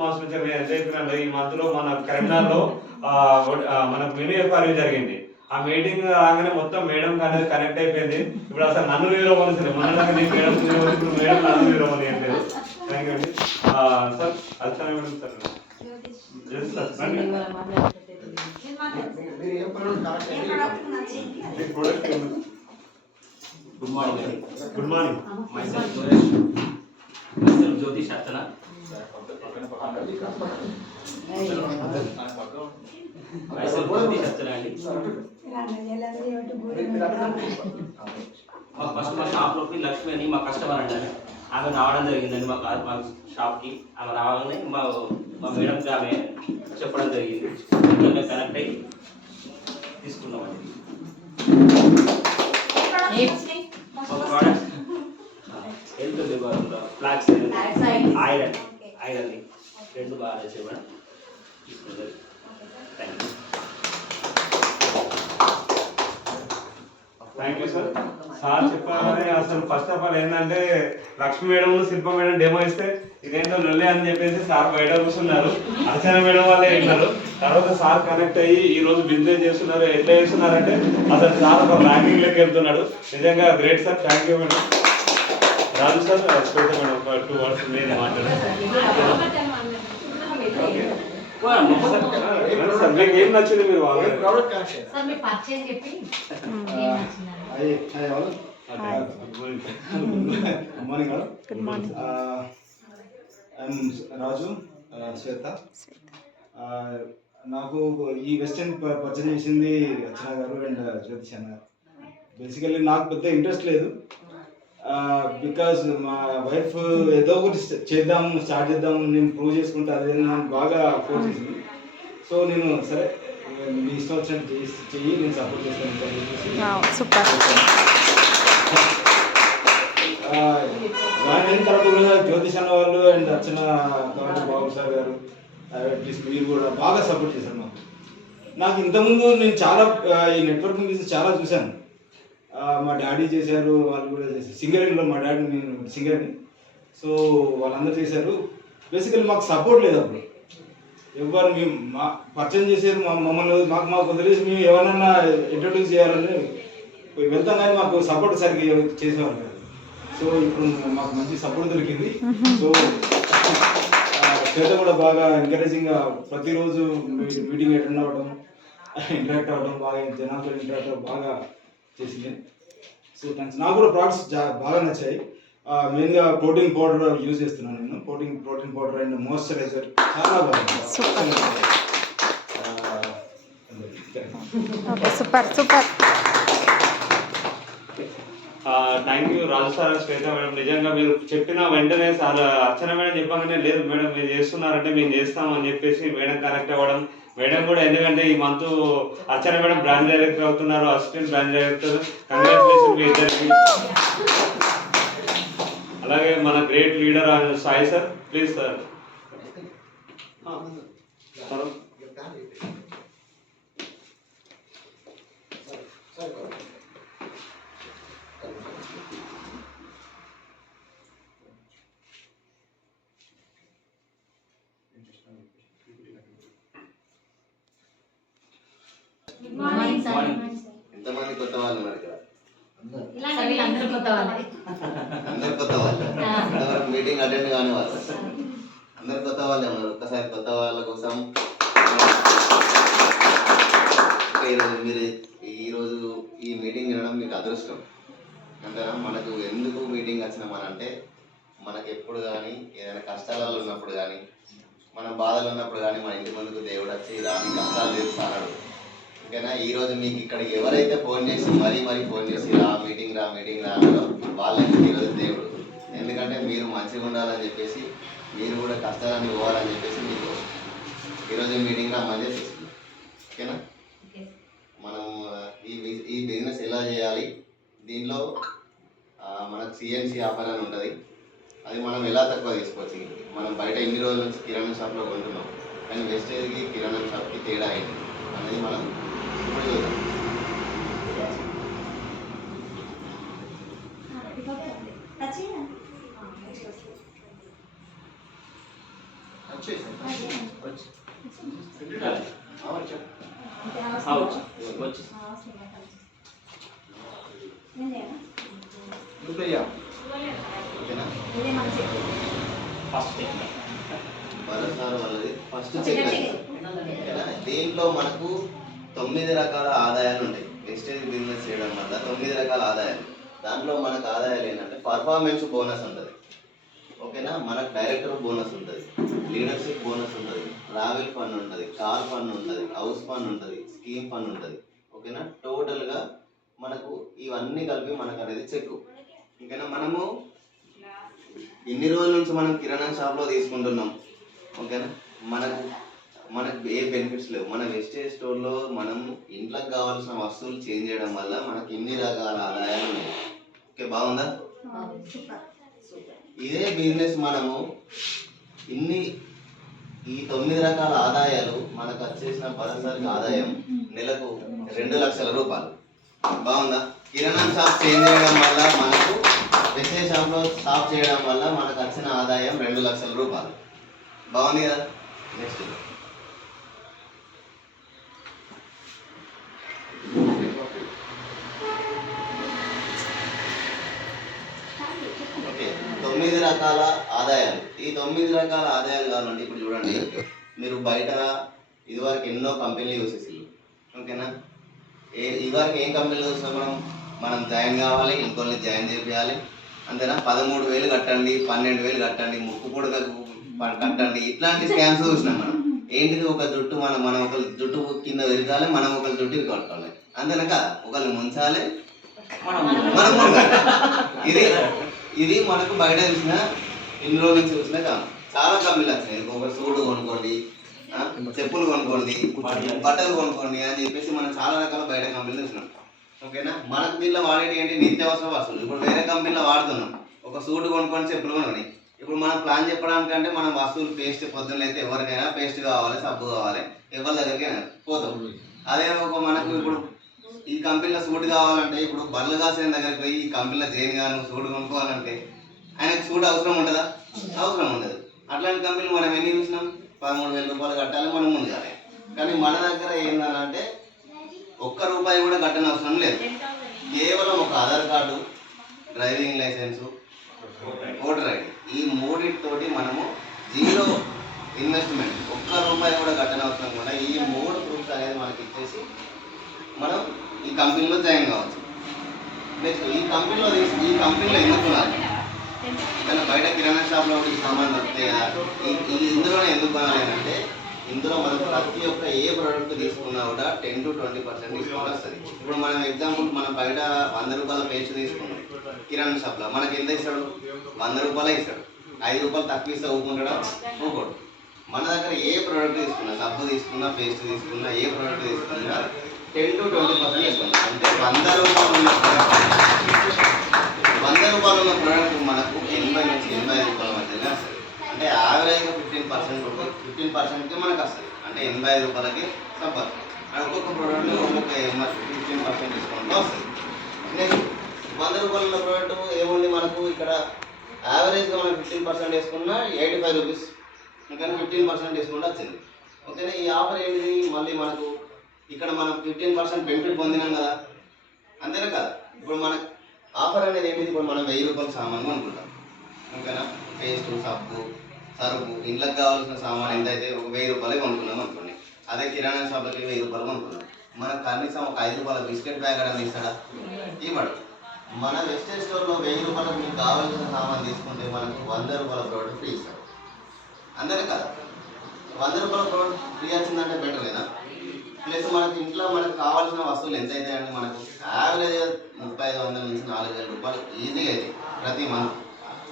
మాసం నుంచి నేను చెప్పినాను ఈ మంత్ లో మన కరీంనగర్లో మనకు మినీ ఎఫ్ఆర్యూ జరిగింది. ఆ మీటింగ్ రాగానే మొత్తం మేడం అనేది కనెక్ట్ అయిపోయింది. ఇప్పుడు అసలు నన్ను వీరమని మన మేడం ఇప్పుడు మేడం నన్ను వీరమని అంటే థ్యాంక్ యూ అండి sir. Archana madam sir good morning. Good morning. Jyotish Archana. First మా షాప్లోకి లక్ష్మి అని మా కస్టమర్ అంటారు. ఆమె రావడం జరిగిందండి మా షాప్కి. ఆమె రావాలని మా మేడంకి ఆమె చెప్పడం జరిగింది. మేము కనెక్ట్ అయ్యి తీసుకున్నామండి. హెల్త్ ఫ్లాక్స్ ఐరన్ ఐరన్ రెండు బాగా వచ్చాయి మేడం. తీసుకున్నారు. Thank you. Thank you sir. Sir చెప్పాలని అసలు ఫస్ట్ ఆఫ్ ఆల్ ఏంటంటే లక్ష్మీ మేడం శిల్ప మేడం డెమో ఇస్తే ఇదేంటో లొల్లే అని చెప్పేసి సార్ బయట కూర్చున్నారు. అర్చన మేడం వాళ్ళే విన్నారు. తర్వాత సార్ కనెక్ట్ అయ్యి ఈ రోజు బిజినెస్ చేస్తున్నారు. ఎట్లా చేస్తున్నారంటే అసలు సార్ ఒక ర్యాంకింగ్ లెక్క వెళ్తున్నాడు. నిజంగా great sir. Thank you madam. Raju sir Shweta madam ఒక 2 words నేను మాట్లాడాను. సార్ మీకు ఏం నచ్చింది? మీరు రాజు శ్వేత. నాకు ఈ వెస్టర్న్ పర్చేజ్ చేసింది అర్చన గారు అండ్ జ్యోతిష్ అన్న గారు. బేసికల్లీ నాకు పెద్ద ఇంట్రెస్ట్ లేదు. బికాజ్ మా వైఫ్ ఏదో ఒకటి స్టార్ట్ చేద్దాము నేను ప్రూవ్ చేసుకుంటే అదే నాకు బాగా ఫోర్స్ చేసింది. సో నేను సరే మీ ఇష్టం వచ్చినట్టు చెయ్యి, నేను సపోర్ట్ చేస్తాను. అయిన తర్వాత కూడా జ్యోతిష్ అన్న వాళ్ళు అండ్ అర్చన బాబు సార్ గారు అట్లీస్ట్ మీరు కూడా బాగా సపోర్ట్ చేశారు నాకు. ఇంతకుముందు నేను చాలా ఈ నెట్వర్కింగ్ బిజినెస్ చాలా చూశాను. మా డాడీ చేశారు, వాళ్ళు కూడా చేశారు. సింగరేణిలో మా డాడీ, నేను సింగరేణి. సో వాళ్ళందరూ చేశారు. బేసికల్లీ మాకు సపోర్ట్ లేదు అప్పుడు. ఎవరు మేము పర్చేజ్ చేశారు మమ్మల్ని మాకు వదిలేసి మేము ఎవరన్నా ఇంట్రడ్యూస్ చేయాలని వెళ్తాం, కానీ మాకు సపోర్ట్ సరిగ్గా చేసేవారు కాదు. సో ఇప్పుడు మాకు మంచి సపోర్ట్ దొరికింది. సో చేత కూడా బాగా ఎంకరేజింగ్గా ప్రతిరోజు మీటింగ్ అటెండ్ అవ్వడం, ఇంటరాక్ట్ అవ్వడం, బాగా జనాలతో ఇంటరాక్ట్ అవ్వడం బాగా చేసింది. So thanks. నాకు కూడా ప్రోడక్ట్స్ బాగా నచ్చాయి. మెయిన్గా ప్రోటీన్ పౌడర్ యూజ్ చేస్తున్నాను నేను. ప్రోటీన్ పౌడర్ అండ్ మాయిశ్చరైజర్ చాలా బాగుంది. Super super. Thank you Raju sir, Shweta madam. నిజంగా మీరు చెప్పిన వెంటనే సార్ అర్చన మేడం చెప్పగానే లేదు మేడం మీరు చేస్తున్నారంటే మేము చేస్తామని చెప్పేసి మేడం కనెక్ట్ అవ్వడం. మేడం కూడా ఎందుకంటే ఈ మంత్ అర్చన మేడం బ్రాంచ్ డైరెక్టర్ అవుతున్నారు, అసిస్టెంట్ బ్రాంచ్ డైరెక్టర్. కంగ్రాచులేషన్ మీ ఇద్దరికి. అలాగే మన great leader Sai sir, please sir. ఎంతమంది కొత్త వాళ్ళు మరి ఇక్కడ? అందరు కొత్త వాళ్ళే. అందరు కొత్త వాళ్ళే. ఇంతవరకు మీటింగ్ అటెండ్ కాని వాళ్ళు అందరు కొత్త వాళ్ళే ఉన్నారు. ఒక్కసారి కొత్త వాళ్ళ కోసం మీరు ఈరోజు ఈ మీటింగ్ వినడం మీకు అదృష్టం అంతేనా? మనకు ఎందుకు మీటింగ్ వచ్చినామనంటే మనకు ఎప్పుడు కానీ ఏదైనా కష్టాలలో ఉన్నప్పుడు కానీ మన బాధలు ఉన్నప్పుడు కానీ మన ఇంటి ముందుకు దేవుడు వచ్చి రాని కష్టాలు తీరుస్తాడు. ఓకేనా? ఈరోజు మీకు ఇక్కడికి ఎవరైతే ఫోన్ చేసి మరీ ఫోన్ చేసి రా మీటింగ్ అన్నారో వాళ్ళకి ఈరోజు దేవుడు. ఎందుకంటే మీరు మంచిగా ఉండాలని చెప్పేసి, మీరు కూడా కష్టాలని పోవాలని చెప్పేసి మీకు ఈరోజు మీటింగ్ రమ్మని చెప్పేసి. ఓకేనా? మనం ఈ బిజినెస్ ఎలా చేయాలి, దీనిలో మనకు సిఎన్సి ఆఫర్ అని ఉంటుంది. అది మనం ఎలా తక్కువ తీసుకోవచ్చు. మనం బయట ఇన్ని రోజుల నుంచి కిరాణా షాప్లో కొంటున్నాం, కానీ వెస్టేజ్కి కిరాణా షాప్కి తేడా అయింది అనేది మనం ఇప్పుడు చూద్దాం. వచ్చేసి వచ్చి అవచ్చు వచ్చి ఇంకయ్యా ఓకేనా ఫస్ట్ టెక్నిక్ భరోసార్ వాళ్ళది ఫస్ట్ చెక్ ఓకేనా. దీంట్లో మనకు 9 రకాల ఆదాయాలు ఉంటాయి. వెస్టేజ్ బిజినెస్ చేయడం వల్ల 9 రకాల ఆదాయాలు. దాంట్లో మనకు ఆదాయాలు ఏంటంటే పర్ఫార్మెన్స్ బోనస్ ఉంటుంది, ఓకేనా. మనకు డైరెక్టర్ బోనస్ ఉంటుంది, లీడర్షిప్ బోనస్ ఉంటుంది, ట్రావెల్ ఫండ్ ఉంటుంది, కార్ ఫండ్ ఉంటుంది, హౌస్ ఫండ్ ఉంటుంది, స్కీమ్ ఫండ్ ఉంటుంది, ఓకేనా. టోటల్గా మనకు ఇవన్నీ కలిపి మనకు అనేది చెక్, ఓకేనా. మనము ఇన్ని రోజుల నుంచి మనం కిరాణా షాప్లో తీసుకుంటున్నాం, ఓకేనా. మనకు ఏ బెనిఫిట్స్ లేవు. మన వెస్టేజ్ స్టోర్లో మనం ఇంట్లోకి కావాల్సిన వస్తువులు చేంజ్ చేయడం వల్ల మనకి ఇన్ని రకాల ఆదాయాలు ఉన్నాయి. ఓకే, బాగుందా? ఇదే బిజినెస్ మనము ఈ 9 రకాల ఆదాయాలు మనకు వచ్చేసిన పదసరికి ఆదాయం నెలకు 2 లక్షల రూపాయలు. బాగుందా? కిరాణా షాప్ చేంజ్ చేయడం వల్ల మనకు వెస్టేజ్ షాప్లో షాప్ చేయడం వల్ల మనకు వచ్చిన ఆదాయం 2 లక్షల రూపాయలు. బాగుంది కదా? నెక్స్ట్ ఓకే, 9 రకాల ఆదాయాలు. ఈ 9 రకాల ఆదాయాలు కావాలంటే ఇప్పుడు చూడండి, మీరు బయట ఇదివరకు ఎన్నో కంపెనీలు యూస్ చేసి, ఓకేనా. ఇదివరకు ఏం కంపెనీలు చూస్తాం మనం జాయిన్ కావాలి, ఇంకొన్ని జాయిన్ చేయాలి, అంతేనా. 13,000 కట్టండి, 12,000 కట్టండి, ముక్కు పుడకకు కట్టండి, ఇట్లాంటి స్కామ్స్ చూసినాం మనం. ఏంటిది, ఒక జుట్టు మనం ఒకరి జుట్టు కింద వెరకాలి, మనం ఒకరి జుట్టు కట్టుకోవాలి, అంతేనాక. ఒకరిని ముంచాలి, మనం ఇది మనకు బయట చూసిన ఇన్ని రోజుల నుంచి చూసిన చాలా కంపెనీలు వచ్చినాయి. ఒక సూడు కొనుక్కోండి, చెప్పులు కొనుక్కోండి, బట్టలు కొనుక్కోండి అని చెప్పేసి మనం చాలా రకాల బయట కంపెనీలు చూసినాం, ఓకేనా. మనకు దీనిలో వాడేటి ఏంటి, నిత్యావసర వస్తువులు. ఇప్పుడు వేరే కంపెనీలో వాడుతున్నాం, ఒక సూట్ కొనుక్కొని చెప్పులు కొనుక్కొని. ఇప్పుడు మనం ప్లాన్ చెప్పడానికంటే మనం వస్తువులు పేస్ట్ పొద్దున్న అయితే ఎవరికైనా పేస్ట్ కావాలి, సబ్బు కావాలి, ఎవరి దగ్గరికైనా పోతాం. అదే ఒక మనకు ఇప్పుడు ఈ కంపెనీలో సూట్ కావాలంటే ఇప్పుడు బర్రెలు కాసిన దగ్గరికి పోయి ఈ కంపెనీలో జైన్ గాను సూట్ కొనుక్కోవాలంటే ఆయనకు సూట్ అవసరం ఉంటుందా? అవసరం ఉండదు. అట్లాంటి కంపెనీలు మనం ఎన్ని చూసినాం, 13,000 రూపాయలు కట్టాలి, మనం ముందుగానే. కానీ మన దగ్గర ఏంటంటే ₹1 కూడా కట్టని అవసరం లేదు. కేవలం ఒక Aadhaar card, driving licence, voter ID, ఈ మూడింటితోటి మనము 0 ఇన్వెస్ట్మెంట్, ₹1 కూడా కట్టని అవసరం కూడా ఈ 3 ప్రూఫ్స్ అనేది మనకి ఇచ్చేసి మనం ఈ కంపెనీలో జాయిన్ కావచ్చు. నెక్స్ట్ ఈ కంపెనీలో ఎందుకు కొనాలి? కానీ బయట కిరాణా షాప్లో ఈ సామాన్ దొరుకుతాయి కదా, ఇందులోనే ఎందుకు కొనాలి అంటే ఇందులో మనం ప్రతి ఒక్క ఏ ప్రోడక్ట్ తీసుకున్నా కూడా 10 to 20% డిస్కౌంట్ వస్తుంది. ఇప్పుడు మనం ఎగ్జాంపుల్ మనం బయట ₹100 పేస్ట్ తీసుకున్నాం కిరాణా షాప్లో, మనకి ఎంత ఇస్తాడు? ₹100 ఇస్తాడు. ₹5 తక్కువ ఇస్తే ఊపుకుంటాడా? ఊపుకోడు. మన దగ్గర ఏ ప్రోడక్ట్ తీసుకున్నా, సబ్బు తీసుకున్నా, పేస్ట్ తీసుకున్నా, ఏ ప్రోడక్ట్ తీసుకున్నా 10 to 20% డిస్కౌంట్. అంటే ₹100 ఉన్న ప్రోడక్ట్ మనకు 80 నుంచి 85 మధ్యనే వస్తుంది. అంటే యావరేజ్గా 15%కి మనకు వస్తుంది. అంటే ₹85కి సబ్బర్. ఒక్కొక్క ప్రోడక్ట్ ఒక్కొక్క 15% డిస్కౌంట్లో వస్తుంది. నెక్స్ట్ ₹100 ఉన్న ప్రోడక్ట్ ఏముంది మనకు ఇక్కడ యావరేజ్గా మనం 15% వేసుకున్నా ₹85, ఇంకా 15% డిస్కౌంట్ వచ్చింది, ఓకేనా. ఈ ఆఫర్ ఏంటిది, మళ్ళీ మనకు ఇక్కడ మనం 15% బెనిఫిట్ పొందినాం కదా, అంతేనా కదా. ఇప్పుడు మన ఆఫర్ అనేది ఏంటిది, ఇప్పుడు మనం ₹1000 సామాన్ అనుకుంటాం, ఓకేనా. పేస్ట్, సబ్బు, సరుకు, ఇంట్లోకి కావాల్సిన సామాన్ ఎంతైతే ఒక ₹1000 కొనుక్కున్నాం అనుకోండి. అదే కిరాణా షాప్లకి ₹1000 కొనుక్కున్నాం. మనకు కనీసం ఒక ₹5 బిస్కెట్ ప్యాకెట్ అని ఇస్తాడా? ఇవ్వడు. మన వెస్టేజ్ స్టోర్లో ₹1000 మీకు కావాల్సిన సామాన్ తీసుకుంటే మనకు ₹100 ప్రోడక్ట్ ఫ్రీ ఇస్తాడు, అంతేనా కదా. ₹100 ప్రోడక్ట్ ఫ్రీ వచ్చిందంటే బెటర్ కదా. ప్లస్ మనకి ఇంట్లో మనకు కావాల్సిన వస్తువులు ఎంత అవుతాయండి, మనకు యావరేజ్ 3,500 నుంచి 4,000 రూపాయలు ఈజీగా అవుతాయి ప్రతి మంత్.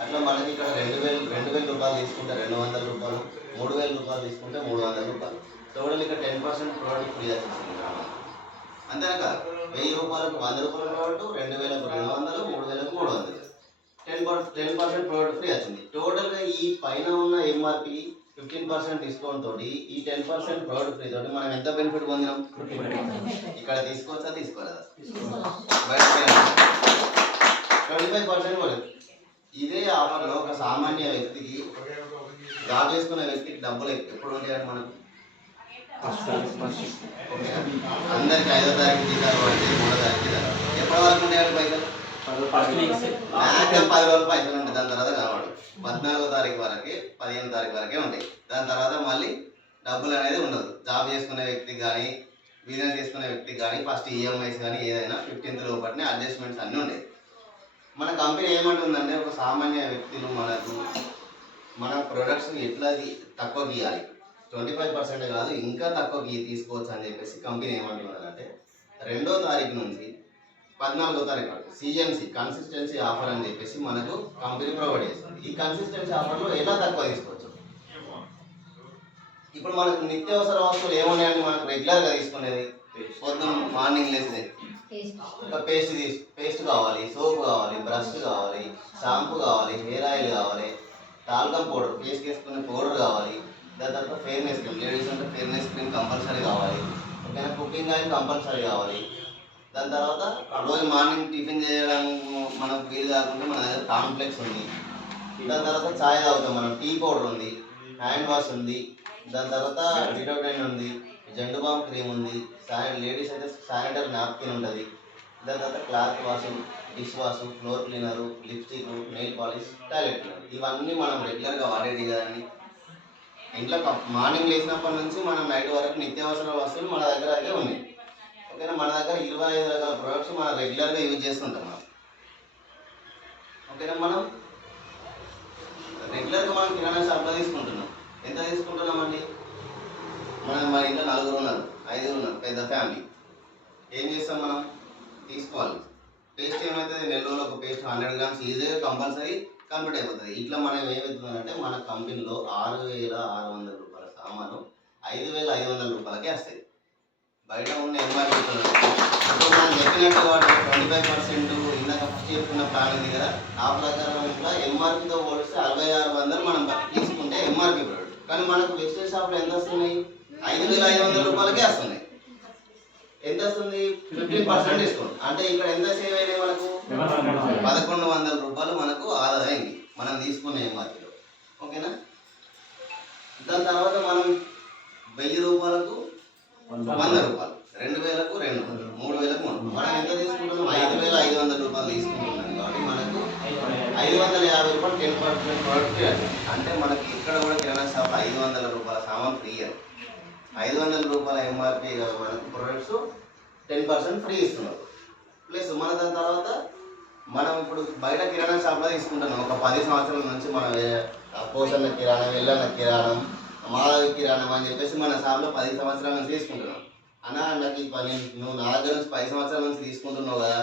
అట్లా మనకి ఇక్కడ ₹2,000 తీసుకుంటే ₹200, ₹3,000 తీసుకుంటే ₹300. టోటల్ ఇక్కడ 10% ప్రోడక్ట్ ఫ్రీ వచ్చేస్తుంది, అంతేనా కదా. ₹1000కు ₹100 ప్రోడక్ట్, 2,000కు $200, 3,000కు $300, 10% ప్రోడక్ట్ ఫ్రీ వచ్చింది. టోటల్గా ఈ పైన ఉన్న ఎంఆర్పి 15% డిస్కౌంట్ తోటి ఈ 10% ప్రోడక్ట్ ఫ్రీ తోటి మనం ఎంత బెనిఫిట్ పొందినాం? ఇక్కడ తీసుకోవచ్చా, తీసుకోలేదా? బయట 25% పడుతుంది. ఇదే ఆఫర్లో ఒక సామాన్య వ్యక్తికి జాబ్ చేసుకునే వ్యక్తికి డబ్బులు ఎప్పుడు ఉంటాయండి మనకు? ఓకేనా? అందరికి 5వ తారీఖు జీతాలు పడితే 3వ తారీఖు జీతాలు పడతాయి. ఎప్పటి వరకు ఉంటాయండి పైసలు? ఫస్ట్ వీక్స్ మ్యాక్సిమం 10 రోజులు పైసలు ఉంటాయి. దాని తర్వాత కనబడదు. 14వ తారీఖు వరకే 15వ తారీఖు వరకే ఉంటాయి. దాని తర్వాత మళ్ళీ డబ్బులు అనేది ఉండదు. జాబ్ చేసుకునే వ్యక్తికి కానీ బిజినెస్ చేసుకునే వ్యక్తికి కానీ ఫస్ట్ ఈఎంఐస్ కానీ ఏదైనా 15th లోపటినే అడ్జస్ట్మెంట్స్ అన్నీ ఉంటాయి. మన కంపెనీ ఏమంటుందంటే ఒక సామాన్య వ్యక్తులు మన ప్రొడక్ట్స్ ఎట్లా తక్కువ గీయాలి, 25% కాదు ఇంకా తక్కువ తీసుకోవచ్చు అని చెప్పేసి కంపెనీ ఏమంటున్నదంటే 2వ తారీఖు నుంచి 14వ తారీఖు వరకు సిఎంసి కన్సిస్టెన్సీ ఆఫర్ అని చెప్పేసి మనకు కంపెనీ ప్రొవైడ్ చేస్తుంది. ఈ కన్సిస్టెన్సీ ఆఫర్లో ఎలా తక్కువ తీసుకోవచ్చు? ఇప్పుడు మనకు నిత్యావసర వస్తువులు ఏమున్నాయండి మనకు రెగ్యులర్గా తీసుకునేది? పొద్దున్న మార్నింగ్ లేస్తే ఒక పేస్ట్ కావాలి, సోప్ కావాలి, బ్రష్ కావాలి, షాంపూ కావాలి, హెయిర్ ఆయిల్ కావాలి, టాల్కమ్ పౌడర్, ఫేస్కి వేసుకునే పౌడర్ కావాలి, దాని తర్వాత ఫెయిర్నెస్ క్రీమ్, లేడీస్ అంటే ఫెయిర్నెస్ క్రీమ్ కంపల్సరీ కావాలి, ఓకేనా, కుకింగ్ ఆయిల్ కంపల్సరీ కావాలి. దాని తర్వాత రోజు మార్నింగ్ టిఫిన్ చేయడం మనకు వీలు కాకుండా మన దగ్గర కాంప్లెక్స్ ఉంది. దాని తర్వాత ఛాయ్ తాగుతాం మనం, టీ పౌడర్ ఉంది, హ్యాండ్ వాష్ ఉంది, దాని తర్వాత డిటర్జెంట్ ఉంది, జెండు బామ్ క్రీమ్ ఉంది, లేడీస్ అయితే శానిటరీ నాప్కిన్ ఉంటుంది, దాని తర్వాత cloth wash, dish wash, floor cleaner, lipstick, nail polish, toilet cleaner, ఇవన్నీ మనం రెగ్యులర్గా వాడేది కదండి. ఇంట్లో మార్నింగ్ లేచినప్పటి నుంచి మనం నైట్ వరకు నిత్యావసర వస్తువులు మన దగ్గర అయితే ఉన్నాయి. ఓకేనా, మన దగ్గర 25 రకాల ప్రొడక్ట్స్ మనం రెగ్యులర్గా యూజ్ చేస్తుంటాం మనం. ఓకేనా, మనం రెగ్యులర్గా మనం కిరాణా షాప్లో తీసుకుంటున్నాం. ఎంత తీసుకుంటున్నామండి? మన ఇంట్లో 4 ఉన్నారు, 5 ఉన్నారు, పెద్ద ఫ్యామిలీ. ఏం చేస్తాం మనం? తీసుకోవాలి. పేస్ట్ ఏమవుతుంది? నెలలో ఒక పేస్ట్ 100 grams ఈజీగా కంపల్సరీ కంప్లీట్ అయిపోతుంది. ఇట్లా మనం ఏమవుతుందంటే మన కంపెనీలో 6,600 రూపాయల సామాను 5,500 రూపాయలకే వస్తాయి. బయట ఉన్న ఎంఆర్పీ ఇప్పుడు మనం చెప్పినట్టు వాడు 25% ఇందాక ఫస్ట్ చెప్పుకున్న ప్లాన్ ఉంది కదా, ఆ ప్రకారం ఇట్లా ఎంఆర్పీతో పోలిస్తే 6,600 మనం తీసుకుంటే ఎంఆర్పీ ప్రోడక్ట్. కానీ మనకు వెజిటేబుల్ షాప్లో ఎంత వస్తున్నాయి? 5,500 రూపాయలకే వస్తున్నాయి. ఎంత వస్తుంది? 15% డిస్కౌంట్. అంటే ఇక్కడ ఎంత సేవ్ అయినాయి మనకు? 1,100 రూపాయలు మనకు ఆదా అయింది మనం తీసుకున్న ఎంఆర్పీలో. ఓకేనా, దాని తర్వాత మనం 1,000 రూపాయలకు 100 రూపాయలు, 2,000కు 200, 3,000కు 300. మనం ఎంత తీసుకుంటున్నాం? 5,500 రూపాయలు తీసుకుంటున్నాం కాబట్టి మనకు 550 రూపాయలు 10% ప్రోడక్ట్ ఫ్రీ. అంటే మనకి ఇక్కడ కూడా కిరాణా షాప్ 500 రూపాయల సామాన్ ఫ్రీ. 500 రూపాయల ఎంఆర్పీ మనకు ప్రొడక్ట్స్ 10% ఫ్రీ ఇస్తున్నారు. ప్లస్ మన దాని తర్వాత మనం ఇప్పుడు బయట కిరాణా షాప్లో తీసుకుంటున్నాం. ఒక 10 సంవత్సరాల నుంచి మనం పోసన్న కిరాణం, ఎల్లన్న కిరాణం, మాధవి కిరాణం అని చెప్పేసి మన షాప్లో 10 సంవత్సరాల నుంచి తీసుకుంటున్నాం. అన్న నాకు ఈ పని నువ్వు నా దగ్గర నుంచి 10 సంవత్సరాల నుంచి తీసుకుంటున్నావు కదా,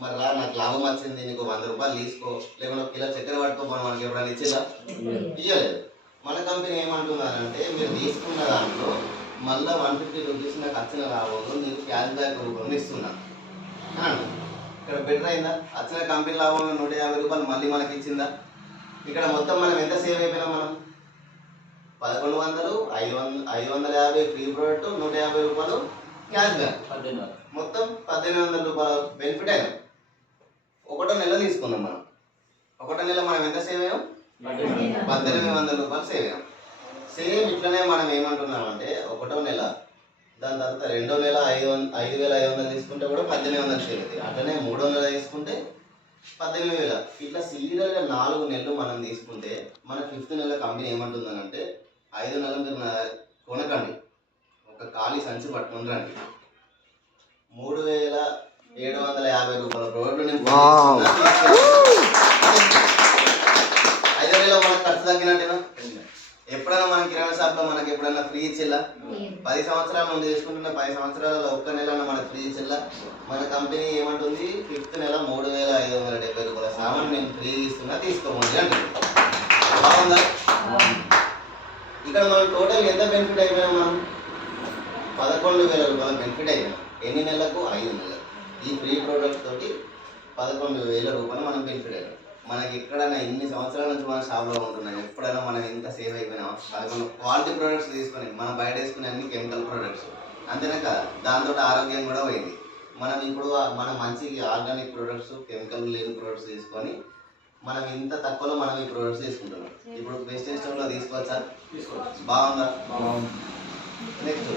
మరి రా నాకు లాభం వచ్చింది, నీకు 100 రూపాయలు తీసుకో, లేకుండా కిలో చక్కెర పట్టుకోపోవడం మనకి ఎప్పుడైనా ఇచ్చిందా? ఇవ్వలేదు. మన కంపెనీ ఏమంటున్నారంటే మీరు తీసుకున్న దాంట్లో మళ్ళీ 150 రూపీస్ నాకు వచ్చిన లాభంలో నీకు క్యాష్ బ్యాక్ రూపంలో ఇస్తున్నా అని. ఇక్కడ బెటర్ అయిందా? వచ్చిన కంపెనీ లాభంలో 150 రూపాయలు మళ్ళీ మనకి ఇచ్చిందా? ఇక్కడ మొత్తం మనం ఎంత సేవ్ అయిపోయినాం? మనం 1,100, 550 ఫ్రీ ప్రోడక్ట్, 150 రూపాయలు క్యాష్ బ్యాక్, మొత్తం 1,800 రూపాయలు బెనిఫిట్ అయినా. 1వ నెల తీసుకున్నాం మనం. 1వ నెల మనం ఎంత సేవ్ అయ్యాం? 1,800 రూపాయలు సేవ్ అయ్యాం. సేమ్ ఇట్లనే మనం ఏమంటున్నామంటే 1వ నెల, దాని తర్వాత 2వ నెల 5,500 తీసుకుంటే కూడా 1,800 సేవ్ అవుతుంది. అట్లనే 3వ నెల తీసుకుంటే 18,000. ఇట్లా సీరియల్గా 4 నెలలు మనం తీసుకుంటే మన 5th నెల కంపెనీ ఏమంటుందనంటే 5 నెలలు మీరు కొనకండి, ఒక ఖాళీ సంచి పట్టుకుని రండి, 3,750 రూపాయల ప్రోడక్ట్ నేను 5వ నెల మనకు ఖర్చు తగ్గినట్టేనా? ఎప్పుడైనా మన కిరాణా షాప్లో మనకి ఎప్పుడైనా ఫ్రీ ఇచ్చేలా? 10 సంవత్సరాల నుండి తీసుకుంటున్న 10 సంవత్సరాలలో ఒక్క నెల మనకు ఫ్రీ ఇచ్చేలా? మన కంపెనీ ఏమంటుంది? 5th నెల 3,570 రూపాయల సామాన్ నేను ఫ్రీ ఇస్తున్నా, తీసుకోమండి అంటుంది. బాగుందా? ఇక్కడ మనం టోటల్ ఎంత బెనిఫిట్ అయిపోయాం? మనం 11,000 రూపాయల బెనిఫిట్ అయిపోయాం. ఎన్ని నెలలకు? 5 నెలలకు. ఈ ఫ్రీ ప్రోడక్ట్ తోటి 11,000 రూపాయలు మనం బెనిఫిట్ అయిపోయాం. మనకి ఎక్కడైనా ఇన్ని సంవత్సరాల నుంచి మన షాప్లో ఉంటున్నాం, ఎప్పుడైనా మనం ఎంత సేవ్ అయిపోయినాం? 11 క్వాలిటీ ప్రోడక్ట్స్ తీసుకొని మనం బయట వేసుకునే అన్ని కెమికల్ ప్రోడక్ట్స్ అంతేనే కదా, దాంతో ఆరోగ్యం కూడా పోయింది. మనం ఇప్పుడు మన మంచి ఆర్గానిక్ ప్రోడక్ట్స్, కెమికల్ లేని ప్రోడక్ట్స్ తీసుకొని మనం ఇంత తక్కువలో మనం ఈ ప్రొడక్ట్స్ తీసుకుంటున్నాం. ఇప్పుడు వెస్టేజ్ స్టోర్లో తీసుకోవచ్చా? బాగుందా? నెక్స్ట్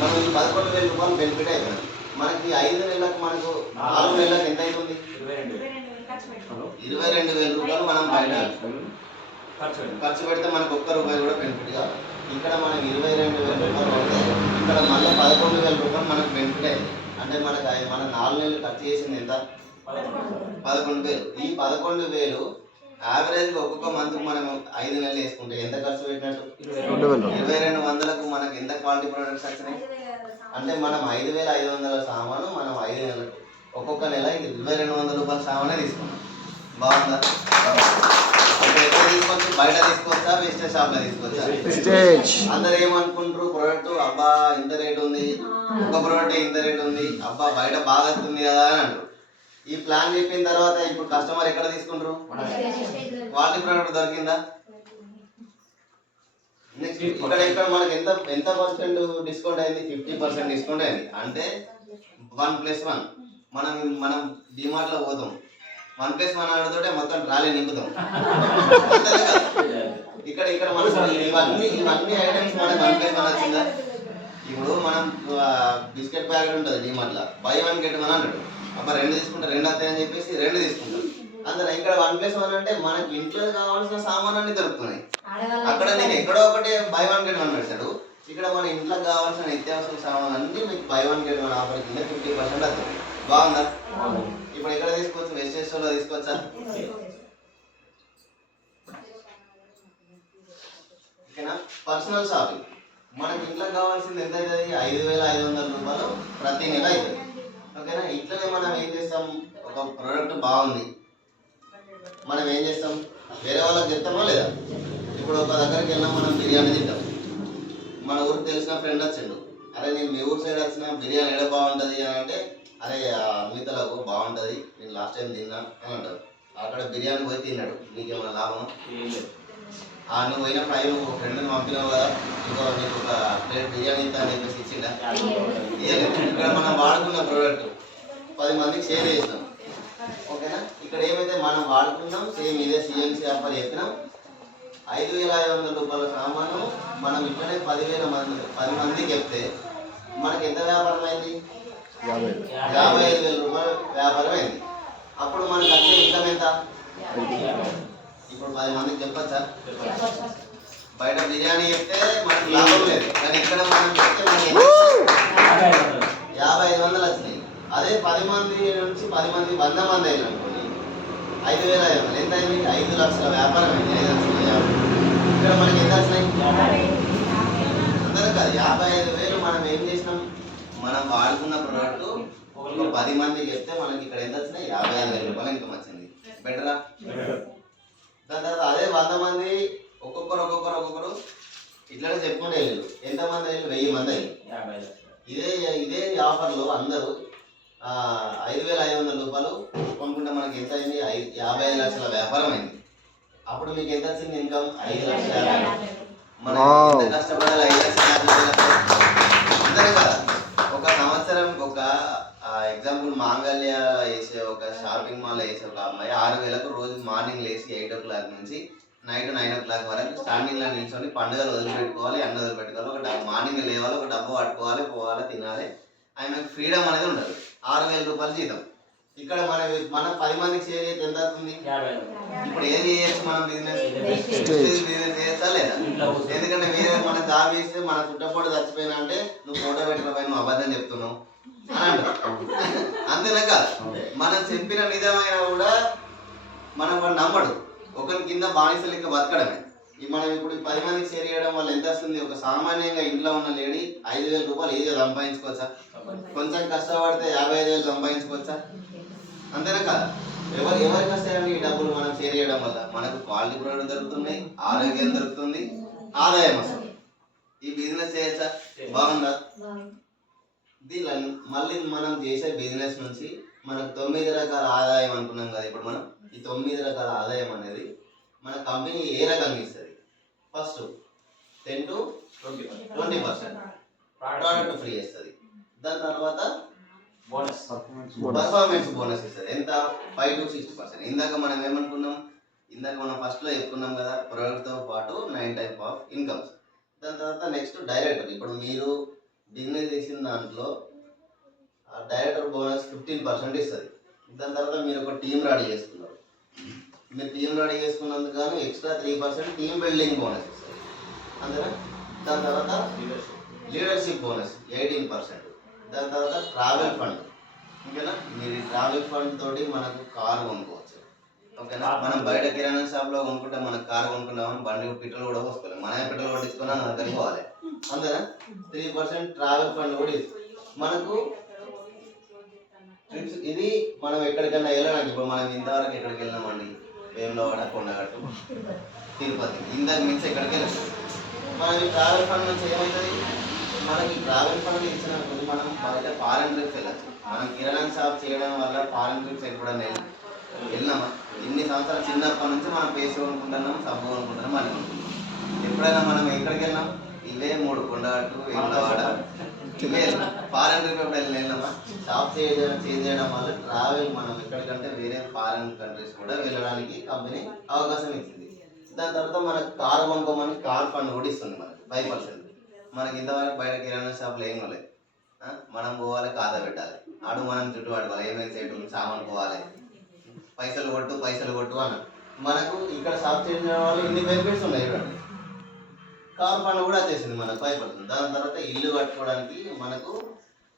మనం ఈ 11,000 రూపాయలు బెనిఫిట్ అయిపోయింది. మనకి 5 నెలలకు మనకు 4 నెలలకు ఎంత అవుతుంది? 22,000 రూపాయలు మనం బయట ఖర్చు పెడితే మనకు ఒక్క రూపాయి కూడా బెనిఫిట్ కాదు. ఇక్కడ మనం 22,000 రూపాయలు పెడితే ఇక్కడ మళ్ళీ 11,000 రూపాయలు మనకు బెనిఫిట్ అయింది. అంటే మనకు మన 4 నెలలు ఖర్చు చేసింది ఎంత? 11,000. ఈ 11,000 యావరేజ్ ఒక్కొక్క మంత్ మనం 5 నెలలు వేసుకుంటే ఎంత ఖర్చు పెట్టినట్టు? 2,200కు మనకు ఎంత క్వాలిటీ ప్రొడక్ట్స్ వచ్చినాయి? అంటే మనం 5,500 సామాను మనం 5 నెలలు ఒక్కొక్క నెల 2,200 రూపాయల సామానే తీసుకున్నాం. బాగుందా? అంటే ఎక్కడ తీసుకోవచ్చు? బయట తీసుకోవచ్చా? వెస్టేజ్ షాప్లో తీసుకోవచ్చా? అందరు ఏమనుకుంటారు, ప్రోడక్ట్ అబ్బా ఇంత రేట్ ఉంది, ఒక ప్రోడక్ట్ ఇంత రేట్ ఉంది, అబ్బా బయట బాగా వస్తుంది కదా అని అంటారు. ఈ ప్లాన్ చెప్పిన తర్వాత ఇప్పుడు కస్టమర్ ఎక్కడ తీసుకుంటారు? క్వాలిటీ ప్రోడక్ట్ దొరికిందా? నెక్స్ట్ ఇక్కడ మనకి ఎంత పర్సెంట్ డిస్కౌంట్ అయింది? 50% డిస్కౌంట్ అయింది. అంటే 1+1. మనం డిమార్ట్ లో పోతాం, 1+1 ఆడుతుంటే మొత్తం ట్రాలీ నింపుతాం. ఇక్కడ మనం ఇవన్నీ ఐటమ్స్ మనకి 1+1 వచ్చిందా? ఇప్పుడు మనం బిస్కెట్ ప్యాకెట్ ఉంటుంది డిమార్ట్ లో, బై 1 get 1 అంటాడు. అబ్బా 2 తీసుకుంటే 2 వస్తాయని చెప్పేసి 2 తీసుకుంటాం. అందులో ఇక్కడ 1+1 అంటే మనకి ఇంట్లో కావాల్సిన సామాన్ అన్ని దొరుకుతున్నాయి. అక్కడ నీకు ఎక్కడో ఒకటి బై 1 get 1 పెడతాడు. ఇక్కడ మన ఇంట్లో కావాల్సిన నిత్యావసర సామాన్ అన్ని మీకు బై 1 get 1 ఆఫర్ కింద 50% వస్తుంది. బాగుందా? ఇప్పుడు ఎక్కడ తీసుకోవచ్చు? వెస్టేజ్ స్టోర్లో తీసుకోవచ్చా? ఓకేనా? పర్సనల్ షాపింగ్ మనకి ఇంట్లో కావాల్సింది ఎంత అవుతుంది? 5,500 రూపాయలు ప్రతి నెల అవుతుంది. ఓకేనా? ఇట్లనే మనం ఏం చేస్తాం, ఒక ప్రోడక్ట్ బాగుంది మనం ఏం చేస్తాం, వేరే వాళ్ళకి చెప్తామా లేదా? ఇప్పుడు ఒక దగ్గరికి వెళ్ళినా మనం బిర్యానీ తింటాం, మన ఊరికి తెలిసిన ఫ్రెండ్ వచ్చిండు, అరే నేను మీ ఊరు సైడ్ వచ్చిన బిర్యానీ ఎక్కడ బాగుంటుంది అని అంటే, అరే అమితలకు బాగుంటుంది, నేను లాస్ట్ టైం తిన్నా అని అంటారు. అక్కడ బిర్యానీ పోయి తిన్నాడు, నీకేమైనా లాభం? నువ్వు పోయిన ఫ్రై నువ్వు ఫ్రెండ్ని పంపినావు కదా, ఇంకో నీకు ఒక ప్లేట్ బిర్యానీ ఇస్తా అని చెప్పేసి ఇచ్చిండా? ఇక్కడ మనం వాడుకున్న ప్రోడక్ట్ 10 మందికి షేర్ చేసినాం. ఓకేనా? ఇక్కడ ఏమైతే మనం వాడుకున్నాం సేమ్ ఇదే సిఎల్సి ఆఫర్ చెప్పినాం. 5,500 రూపాయల సామాను మనం ఇట్లనే 10 మందికి చెప్తే మనకి ఎంత వ్యాపారం అయింది? 55,000 రూపాయల వ్యాపారం అయింది. అప్పుడు మనకు వచ్చే ఇన్కమ్ ఎంత? ఇప్పుడు 10 మందికి చెప్పచ్చా? బయట బిర్యానీ చెప్తే మనకు లాభం లేదు, కానీ ఇక్కడ మనం చెప్తే మనకి 55,000 వచ్చినాయి. అదే 10 మంది నుంచి 10 మంది 100 మంది అయింది అనుకోండి, 5,500 ఎంత అయింది? 5 లక్షల వ్యాపారం అయింది. 5,50,000 ఇక్కడ మనకి ఎంత వచ్చినాయి? అందరం కాదు, 55,000 మనం ఏం చేసినాం, మనం వాడుకున్న ప్రోడక్ట్ ఒక 10 మందికి చెప్తే మనకి ఇక్కడ ఎంత వచ్చినాయి? 55,000 రూపాయలు ఇన్కమ్ వచ్చింది. బెటరా? దాని తర్వాత అదే 100 మంది ఒక్కొక్కరు ఇట్లనే చెప్పుకుంటే వెళ్ళారు. ఎంతమంది అయ్యారు? 1000 మంది అయ్యారు. ఇదే ఆఫర్లో అందరూ 5,500 రూపాయలు కొనుక్కుంటే మనకి ఎంత అయింది? 55 లక్షల వ్యాపారం అయింది. అప్పుడు మీకు ఎంత వచ్చింది ఇన్కమ్? 5 లక్షల. మనం ఎంత కష్టపడాలి? 5 లక్షల అందరూ కదా. ఒక సంవత్సరం ఒక ఎగ్జాంపుల్ మాంగళ్య వేసే ఒక షాపింగ్ మాల్ వేసే ఒక అమ్మాయి 6,000కు రోజు మార్నింగ్ లేచి 8 o'clock నుంచి నైట్ 9 o'clock వరకు స్టాండింగ్లో నిల్చొని పండుగలు వదిలిపెట్టుకోవాలి, అన్న వదిలిపెట్టుకోవాలి, ఒక మార్నింగ్ లేవాలి, ఒక డబ్బు పట్టుకోవాలి, పోవాలి, తినాలి. ఆమెకు ఫ్రీడమ్ అనేది ఉండదు. 6,000 రూపాయలు జీతం. ఇక్కడ మనం 10 మందికి షేర్ చేస్తే ఎంత అవుతుంది? ఇప్పుడు ఏది చేయొచ్చు మనం? బిజినెస్ చేయొచ్చా లేదా? ఎందుకంటే వేరే మన జాబ్ చేస్తే మన చుట్టపొడి చచ్చిపోయినా అంటే నువ్వు ఫోటో పెట్టకపోయి నువ్వు అబద్ధం చెప్తున్నావు అని అంటారు. అంతేనా కాదు? మనం చెప్పిన నిజమైనా కూడా మనం వాడు నమ్మడు. ఒకరి కింద బానిస లెక్క బతకడమే. మనం ఇప్పుడు 10 మందికి షేర్ చేయడం వల్ల ఎంత వస్తుంది? ఒక సామాన్యంగా ఇంట్లో ఉన్న లేడీ 5,000 రూపాయలు ఈజీగా సంపాదించుకోవచ్చా? కొంచెం కష్టపడితే 55,000 సంపాదించుకోవచ్చా? అంతేనా కాదు? ఎవరికి వస్తాయండి ఈ డబ్బులు మనం షేర్ చేయడం వల్ల? మనకు క్వాలిటీ ప్రోడక్ట్ దొరుకుతున్నాయి, ఆరోగ్యం దొరుకుతుంది, ఆదాయం వస్తుంది. ఈ బిజినెస్ చేయొచ్చా? బాగుందా? దీనిలో మళ్ళీ మనం చేసే బిజినెస్ నుంచి మనకు 9 రకాల ఆదాయం అనుకున్నాం కదా. ఇప్పుడు మనం ఈ 9 రకాల ఆదాయం అనేది మన కంపెనీ ఏ రకంగా ఇస్తుంది? ఫస్ట్ 10 to 20% ప్రోడక్ట్ ఫ్రీ ఇస్తుంది. దాని తర్వాత బోనస్ పర్ఫార్మెన్స్ బోనస్ ఇస్తుంది. ఎంత? 5 to 60%. ఇందాక మనం ఏమనుకున్నాం, ఇందాక మనం ఫస్ట్లో చెప్పుకున్నాం కదా, ప్రొడక్ట్తో పాటు 9 టైప్ ఆఫ్ ఇన్కమ్స్. దాని తర్వాత నెక్స్ట్ డైరెక్టర్. ఇప్పుడు మీరు బిజినెస్ చేసిన దాంట్లో డైరెక్టర్ బోనస్ 15% ఇస్తుంది. దాని తర్వాత మీరు ఒక టీం రెడీ చేసుకున్నారు. మీరు టీం రెడీ చేసుకున్నందుకు కానీ ఎక్స్ట్రా 3% టీమ్ బిల్డింగ్ బోనస్ ఇస్తుంది. అంతేనా? దాని తర్వాత లీడర్షిప్ బోనస్ 18%. దాని తర్వాత ట్రావెల్ ఫండ్. ఓకేనా? మీరు ట్రావెల్ ఫండ్ తోటి మనకు కారు కొనుక్కోవచ్చు. ఓకేనా? మనం బయట కిరాణా షాప్లో కొనుక్కుంటే మనకు కారు కొనుక్కున్నామని బండి పెట్రోల్ కూడా పోసుకోవాలి. మనమే పెట్రోల్ కొట్టించుకున్నా దగ్గరికి పోవాలి. అంతేనా? 3% ట్రావెల్ ఫండ్ కూడా మనకు ట్రిప్స్. ఇది మనం ఎక్కడికైనా వెళ్ళడానికి, ఇప్పుడు మనం ఇంతవరకు ఎక్కడికి వెళ్ళామండి, వేములవాడ, కొండగట్టు, తిరుపతి, ఇందాక మించి ఎక్కడికి వెళ్ళాం. మనం ఈ ట్రావెల్ ఫండ్ నుంచి ఏమవుతుంది, మనకి ట్రావెల్ ఫండ్ ఇచ్చిన మనం బయట ఫారెన్ ట్రిప్స్ వెళ్ళచ్చు. మనం కిరాణా షాప్ చేయడం వల్ల ఫారెన్ ట్రిప్స్ ఎప్పుడైనా వెళ్ళినామా? ఇన్ని సంవత్సరాలు చిన్నప్పటి నుంచి మనం పేస్ట్ కొనుక్కుంటున్నాం, సబ్బు కొనుక్కుంటున్నాం, అని కొనుక్కుంటున్నాం. ఎప్పుడైనా మనం ఎక్కడికి వెళ్ళాం? ఇవే 3 కొండగట్టు, వేములవాడ, ఇవే. ఫారెన్ ట్రిప్ ఎప్పుడైనా వెళ్ళామా? షాప్ చేంజ్ చేయడం వల్ల ట్రావెల్ మనం ఎక్కడికంటే వేరే ఫారెన్ కంట్రీస్ కూడా వెళ్ళడానికి కంపెనీ అవకాశం ఇచ్చింది. దాని తర్వాత మనకు కారు కొనుక్కోమని కార్ ఫండ్ కూడా ఇస్తుంది మనకి 5%. మనకి ఇంతవరకు బయట కిరాణా షాప్లో ఏం లేదు. మనం పోవాలి, ఖాతా పెట్టాలి, ఆడు మనం చుట్టూ పడుకోవాలి, ఏమైనా చేయటం, సామాన్ పోవాలి, పైసలు కొట్టు అన్న. మనకు ఇక్కడ షాప్ చేసిన వాళ్ళు ఇన్ని బెనిఫిట్స్ ఉన్నాయి చూడండి. కార్ ఫండ్ కూడా వచ్చేసింది మనకు 5%. దాని తర్వాత ఇల్లు కట్టుకోవడానికి మనకు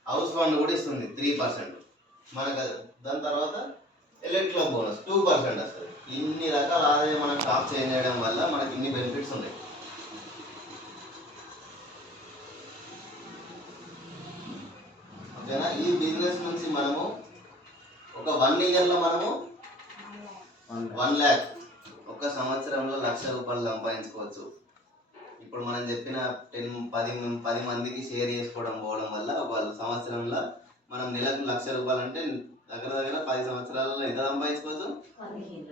హౌస్ ఫండ్ కూడా ఇస్తుంది 3% మనకు. దాని తర్వాత ఎలక్ట్రికల్ బోనస్ 2% వస్తుంది. ఇన్ని రకాల ఆదాయం మనం షాప్ చేంజ్ చేయడం వల్ల మనకి ఇన్ని బెనిఫిట్స్ ఉన్నాయి. ఓకేనా? ఈ బిజినెస్ నుంచి మనము ఒక 1 ఇయర్లో మనము 1 lakh, ఒక సంవత్సరంలో 1,00,000 రూపాయలు సంపాదించుకోవచ్చు. ఇప్పుడు మనం చెప్పిన 10 మందికి షేర్ చేసుకోవడం పోవడం వల్ల వాళ్ళు సంవత్సరంలో మనం నెలకు 1,00,000 రూపాయలు అంటే దగ్గర 10 సంవత్సరాలలో ఎంత సంపాదించుకోవచ్చు.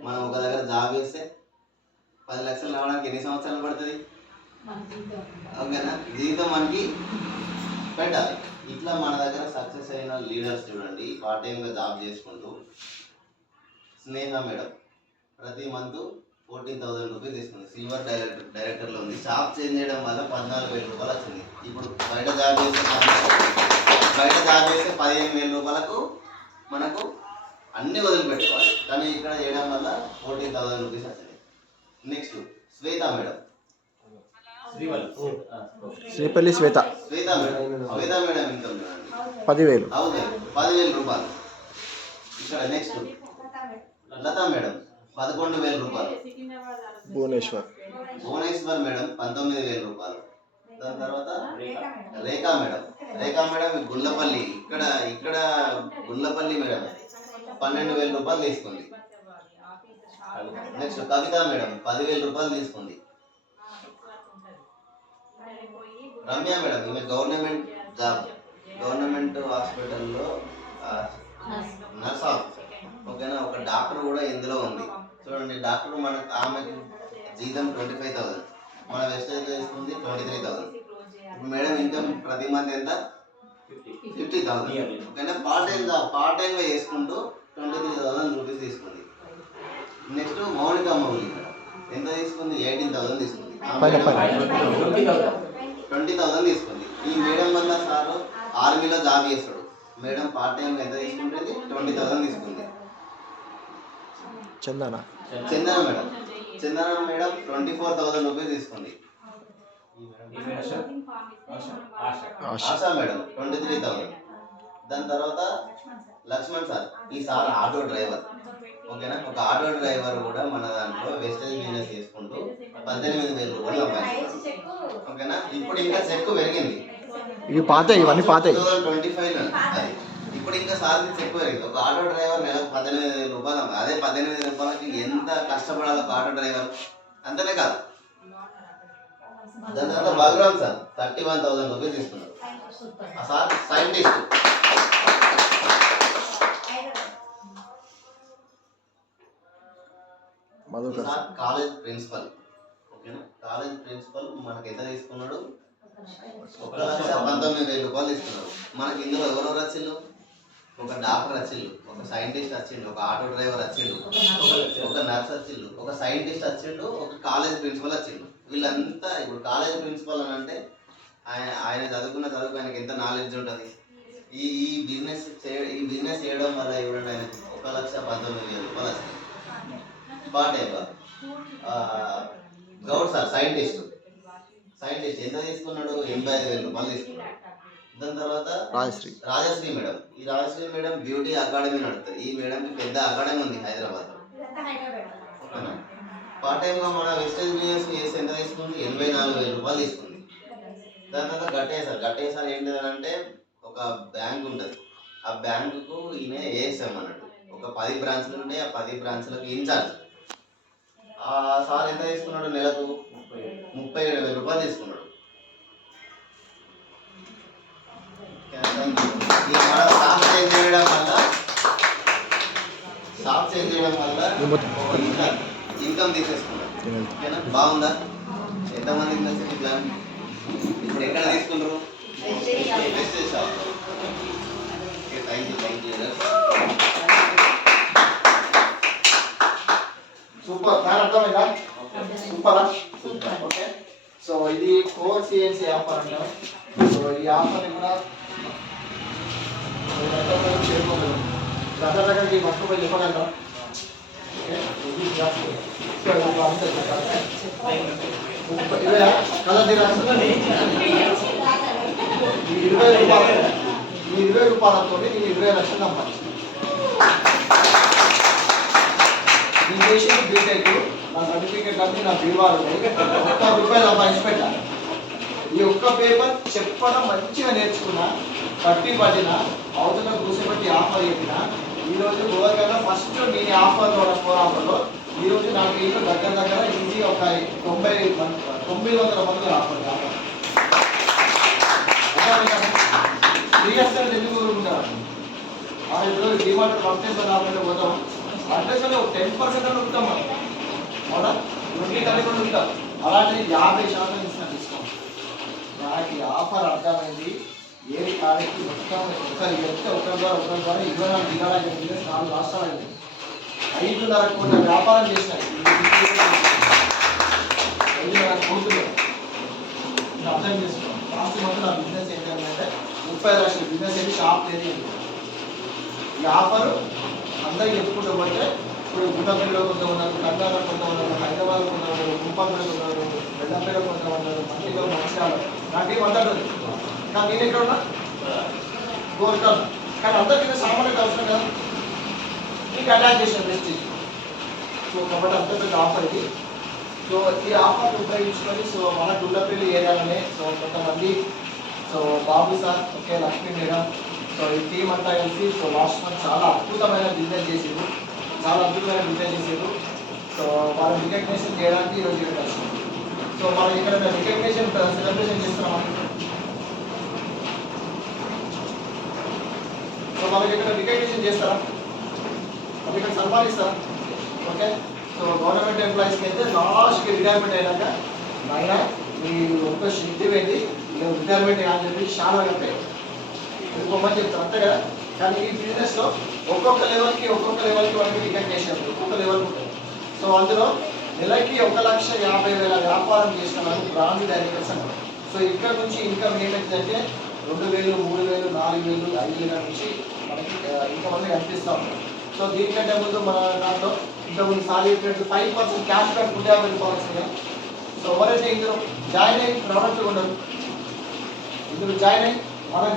మనం ఒక దగ్గర జాబ్ చేస్తే 10 లక్షలు రావడానికి ఎన్ని సంవత్సరాలు పడుతుంది? ఓకేనా? జీవితం మనకి పెట్టాలి. ఇట్లా మన దగ్గర సక్సెస్ అయిన లీడర్స్ చూడండి, పార్ట్ టైంగా జాబ్ చేసుకుంటూ. స్నేహ మేడం ప్రతి మంత్ 14,000 రూపీస్ తీసుకుంది. సిల్వర్ డైరెక్టర్లో ఉంది. షాప్ చేంజ్ చేయడం వల్ల 14,000 రూపాయలు వచ్చింది. ఇప్పుడు బయట జాబ్ చేస్తే 15,000 రూపాయలకు మనకు అన్నీ వదిలిపెట్టుకోవాలి. కానీ ఇక్కడ చేయడం వల్ల 14,000 రూపీస్ వచ్చింది. నెక్స్ట్ శ్వేత మేడం, శ్రీపల్లి శ్వేత మేడం ఇన్కమ్ 10,000 10,000 రూపాయలు. ఇక్కడ నెక్స్ట్ లతా మేడం 11,000 రూపాయలు. భువనేశ్వర్ మేడం 19,000 రూపాయలు. దాని తర్వాత రేఖా మేడం గుల్లపల్లి, ఇక్కడ గుల్లపల్లి మేడం 12,000 రూపాయలు తీసుకుంది. నెక్స్ట్ కవిత మేడం 10,000 రూపాయలు తీసుకుంది. రమ్య మేడం ఈమె గవర్నమెంట్ జాబ్, గవర్నమెంట్ హాస్పిటల్లో నర్స్ ఆఫీసర్. ఓకేనా? ఒక డాక్టర్ కూడా ఇందులో ఉంది. చూడండి, డాక్టర్ మనకు ఆమెకు జీతం 25,000, మన వెస్టేజ్ తీసుకుంది 23,000. ఇప్పుడు మేడం ఇన్కమ్ ప్రతి మంత్ ఎంత? 50,000. ఓకేనా? పార్ట్ టైంగా చేసుకుంటూ 23,000 రూపీస్ తీసుకుంది. నెక్స్ట్ మౌనిక మౌలి మేడం ఎంత తీసుకుంది? 18,000 తీసుకుంది. 20,000 తీసుకుంది. ఈ మేడం వల్ల సార్ ఆర్మీలో జాబ్ చేస్తాడు. మేడం పార్ట్ టైంగా ఎంత తీసుకుంటుంది? 20,000 తీసుకుంది. చందన మేడం 24,000 రూపీస్ తీసుకుంది. ఆశా మేడం 23,000. దాని తర్వాత లక్ష్మణ్ సార్, ఈ సార్ ఆటో డ్రైవర్. ఓకేనా? ఒక ఆటో డ్రైవర్ కూడా మన దాంట్లో వెస్టేజ్ బిజినెస్ చేసుకుంటూ 18,000 రూపాయలు సంపాదించారు. ఓకేనా? ఇప్పుడు ఇంకా చెక్కు పెరిగింది. ఇవి పాతాయి, ఇవన్నీ పాతాయి. 2025 అది. ఇప్పుడు ఇంకా సార్ చెక్కు పెరిగింది. ఒక ఆటో డ్రైవర్ నెలకు 18,000 రూపాయలు. అదే 18,000 రూపాయలకి ఎంత కష్టపడాలి ఒక ఆటో డ్రైవర్, అంతనే కాదు. దాని తర్వాత బలరామ్ సార్ 31,000 రూపీస్ తీసుకున్నారు. ఆ sir scientist. Sir college principal. ఓకేనా? కాలేజ్ ప్రిన్సిపల్ మనకి ఎంత తీసుకున్నాడు? 1,19,000 రూపాయలు తీసుకున్నాడు. మనకి ఇందులో ఎవరెవరు వచ్చిండు? ఒక డాక్టర్ వచ్చిండు, ఒక సైంటిస్ట్ వచ్చిండు, ఒక ఆటో డ్రైవర్ వచ్చిండు, ఒక నర్స్ వచ్చిండు, ఒక సైంటిస్ట్ వచ్చిండు, ఒక కాలేజ్ ప్రిన్సిపల్ వచ్చిండు. వీళ్ళంతా ఇప్పుడు కాలేజ్ ప్రిన్సిపల్ అని అంటే ఆయన చదువుకున్న చదువుకు ఆయనకి ఎంత నాలెడ్జ్ ఉంటుంది. ఈ బిజినెస్ చేయడం వల్ల ఇవ్వడం ఆయన 1,19,000 రూపాయలు వస్తాయి. పార్ట్ గౌడ్ సార్ సైంటిస్ట్ ఎంత తీసుకున్నాడు? 85,000 రూపాయలు తీసుకున్నాడు. దాని తర్వాత రాజశ్రీ మేడం. ఈ రాజశ్రీ మేడం బ్యూటీ అకాడమీ నడుపుతారు. ఈ మేడంకి పెద్ద అకాడమీ ఉంది హైదరాబాద్. పార్ట్ టైంగా మన వెస్టేజ్ బిజినెస్ చేసి ఎంత తీసుకుంది? 84,000 రూపాయలు తీసుకుంది. దాని తర్వాత గట్టయ్య సార్ ఏంటిదంటే ఒక బ్యాంక్ ఉంటుంది. ఆ బ్యాంకుకు ఈయన ఏఎస్ఎం అన్నట్టు. ఒక 10 బ్రాంచ్లు ఉంటే ఆ 10 బ్రాంచ్లకు ఇన్ఛార్జ్. ఆ సార్ ఎంత తీసుకున్నాడు? నెలకు 37,000 రూపాయలు తీసుకున్నాడు. షాప్ చేంజ్ చేయడం వల్ల ఇన్కమ్ తీసేసుకున్నాడు. బాగుందా? ఎంతమందికి నచ్చింది ప్లాన్? ఇప్పుడు ఎక్కడ తీసుకుంటారు? Shop. Thank you. Super. Plan అర్థమైందా? సూపరా? ఓకే. సో ఇది కోర్ సిఎన్సి ఆఫర్ అంటారు. సో ఈ ఆఫర్ని కూడా చేరుకోగలం. దగ్గరికి పట్టుకుపోయి చెప్పగలరా? ఈ 20 రూపాయలతో నేను 20 లక్షలు అమ్మాలి. నేను చేసిన బీటెక్ నా సర్టిఫికేట్ అన్ని నా బీరువాలో ₹1 సంపాదించి పెట్టాను. ఈ ఒక్క పేపర్ చెప్పడం మంచిగా నేర్చుకున్నా, పట్టిన అవతల కూర్చోబెట్టి ఆఫర్ చెప్పిన. ఈరోజు గోవాగా ఫస్ట్ నేను ఆఫర్లో 4 ఆఫర్లో ఈరోజు నాకు ఇంట్లో దగ్గర ఈజీ ఒక 900 మంది ఆఫర్. 3 ఇయర్స్ ఎందుకు కోరుకుంటారు? ఇప్పుడు డిమార్ట్ కంపెనీ ఆఫర్లో పోతాం, అడ్రస్లో 10% అని ఉంటాం మనం. అవునా? 20 కలిగి ఉంటాం. అలాంటి 50% ఇస్తున్నా డిస్కౌంట్. నాకు ఈ ఆఫర్ అర్థమైంది. ఏది కాడికి మొత్తం ఒకరి చెప్తే ఒకరి ద్వారా 24 జిల్లాల బిజినెస్ 4 రాష్ట్రాలు 5.5 కోట్ల వ్యాపారం చేసినాయి. 5.5 కోట్లు అర్థం చేసుకోండి. లాస్ట్ మంత్ నా బిజినెస్ ఏంటంటే 35 లక్షల బిజినెస్ ఏంటి, షాప్ లేదు. ఈ ఆఫర్ అందరికి చెప్పుకుంటూ పోతే ఇప్పుడు గుండపల్లిలో కొంత ఉన్నారు, కర్ణాటక కొంత ఉన్నారు, హైదరాబాద్ కొంత ఉన్నారు, గుంపల్లో ఉన్నారు, బెల్లంపేట కొంత ఉన్నారు, మంచిలో మంచిర్యాల. నాకేం అందదు. కానీ నేను ఎక్కడ ఉన్నా? కోరుతాను. కానీ అందరికీ సామాన్యంగా అవసరం కదా, మీకు అటాచ్ చేసిన ప్రెస్టీజ్. సో కాబట్టి అంత పెద్ద ఆఫర్ ఇది. సో ఈ ఆఫర్ ఉపయోగించుకొని సో మన గుండపల్లి ఏరియాలోనే సో కొంతమంది so Babu sir, okay, Lakshmi madam, so ఈ టీం అంతా కలిసి సో లాస్ట్ మంత్ చాలా అద్భుతమైన బిజినెస్ చేసారు. సో వాళ్ళ రికగ్నేషన్ చేయడానికి ఈరోజు ఇక్కడ వచ్చింది. సో మనం ఇక్కడ రికగ్నేషన్ సెలబ్రేషన్ చేస్తున్నాం. సో మనకి ఇక్కడ రికగ్నేషన్ చేస్తారా? మనకి ఇక్కడ సన్మానిస్తారా? ఓకే. సో గవర్నమెంట్ ఎంప్లాయీస్కి అయితే లాస్ట్కి రిటైర్మెంట్ అయినాక నాయన మీ ఒక్క శక్తి వెళ్ళి రిటైర్మెంట్ అని చెప్పి చాలా అంటే ఇంకొకటి చెప్తారు అంతే కదా. కానీ ఈ బిజినెస్లో ఒక్కొక్క లెవెల్కి మనకి రికగ్నేషన్ ఒక్కొక్క లెవెల్ ఉంటుంది. సో అందులో నెలకి 1,50,000 వ్యాపారం చేసిన వాళ్ళు బ్రాండ్ డైరెక్టర్స్ అన్నారు. సో ఇక్కడ నుంచి ఇన్కమ్ ఏమైందంటే 2,000, 3,000, 4,000, 5,000 నుంచి మనకి ఇన్కమ్ అనేది కనిపిస్తూ ఉంటాం. సో దీనికంటే ముందు మన దాంట్లో ఇంతకుముందు సారీ 5% క్యాష్ బ్యాక్ ఉండే వెళ్ళిపోవాల్సిందే. సో ఎవరైతే ఇందులో జాయిన్ అయ్యి ప్రొడక్ట్ ఉండరు, ఇందులో జాయిన్ అయ్యి మనం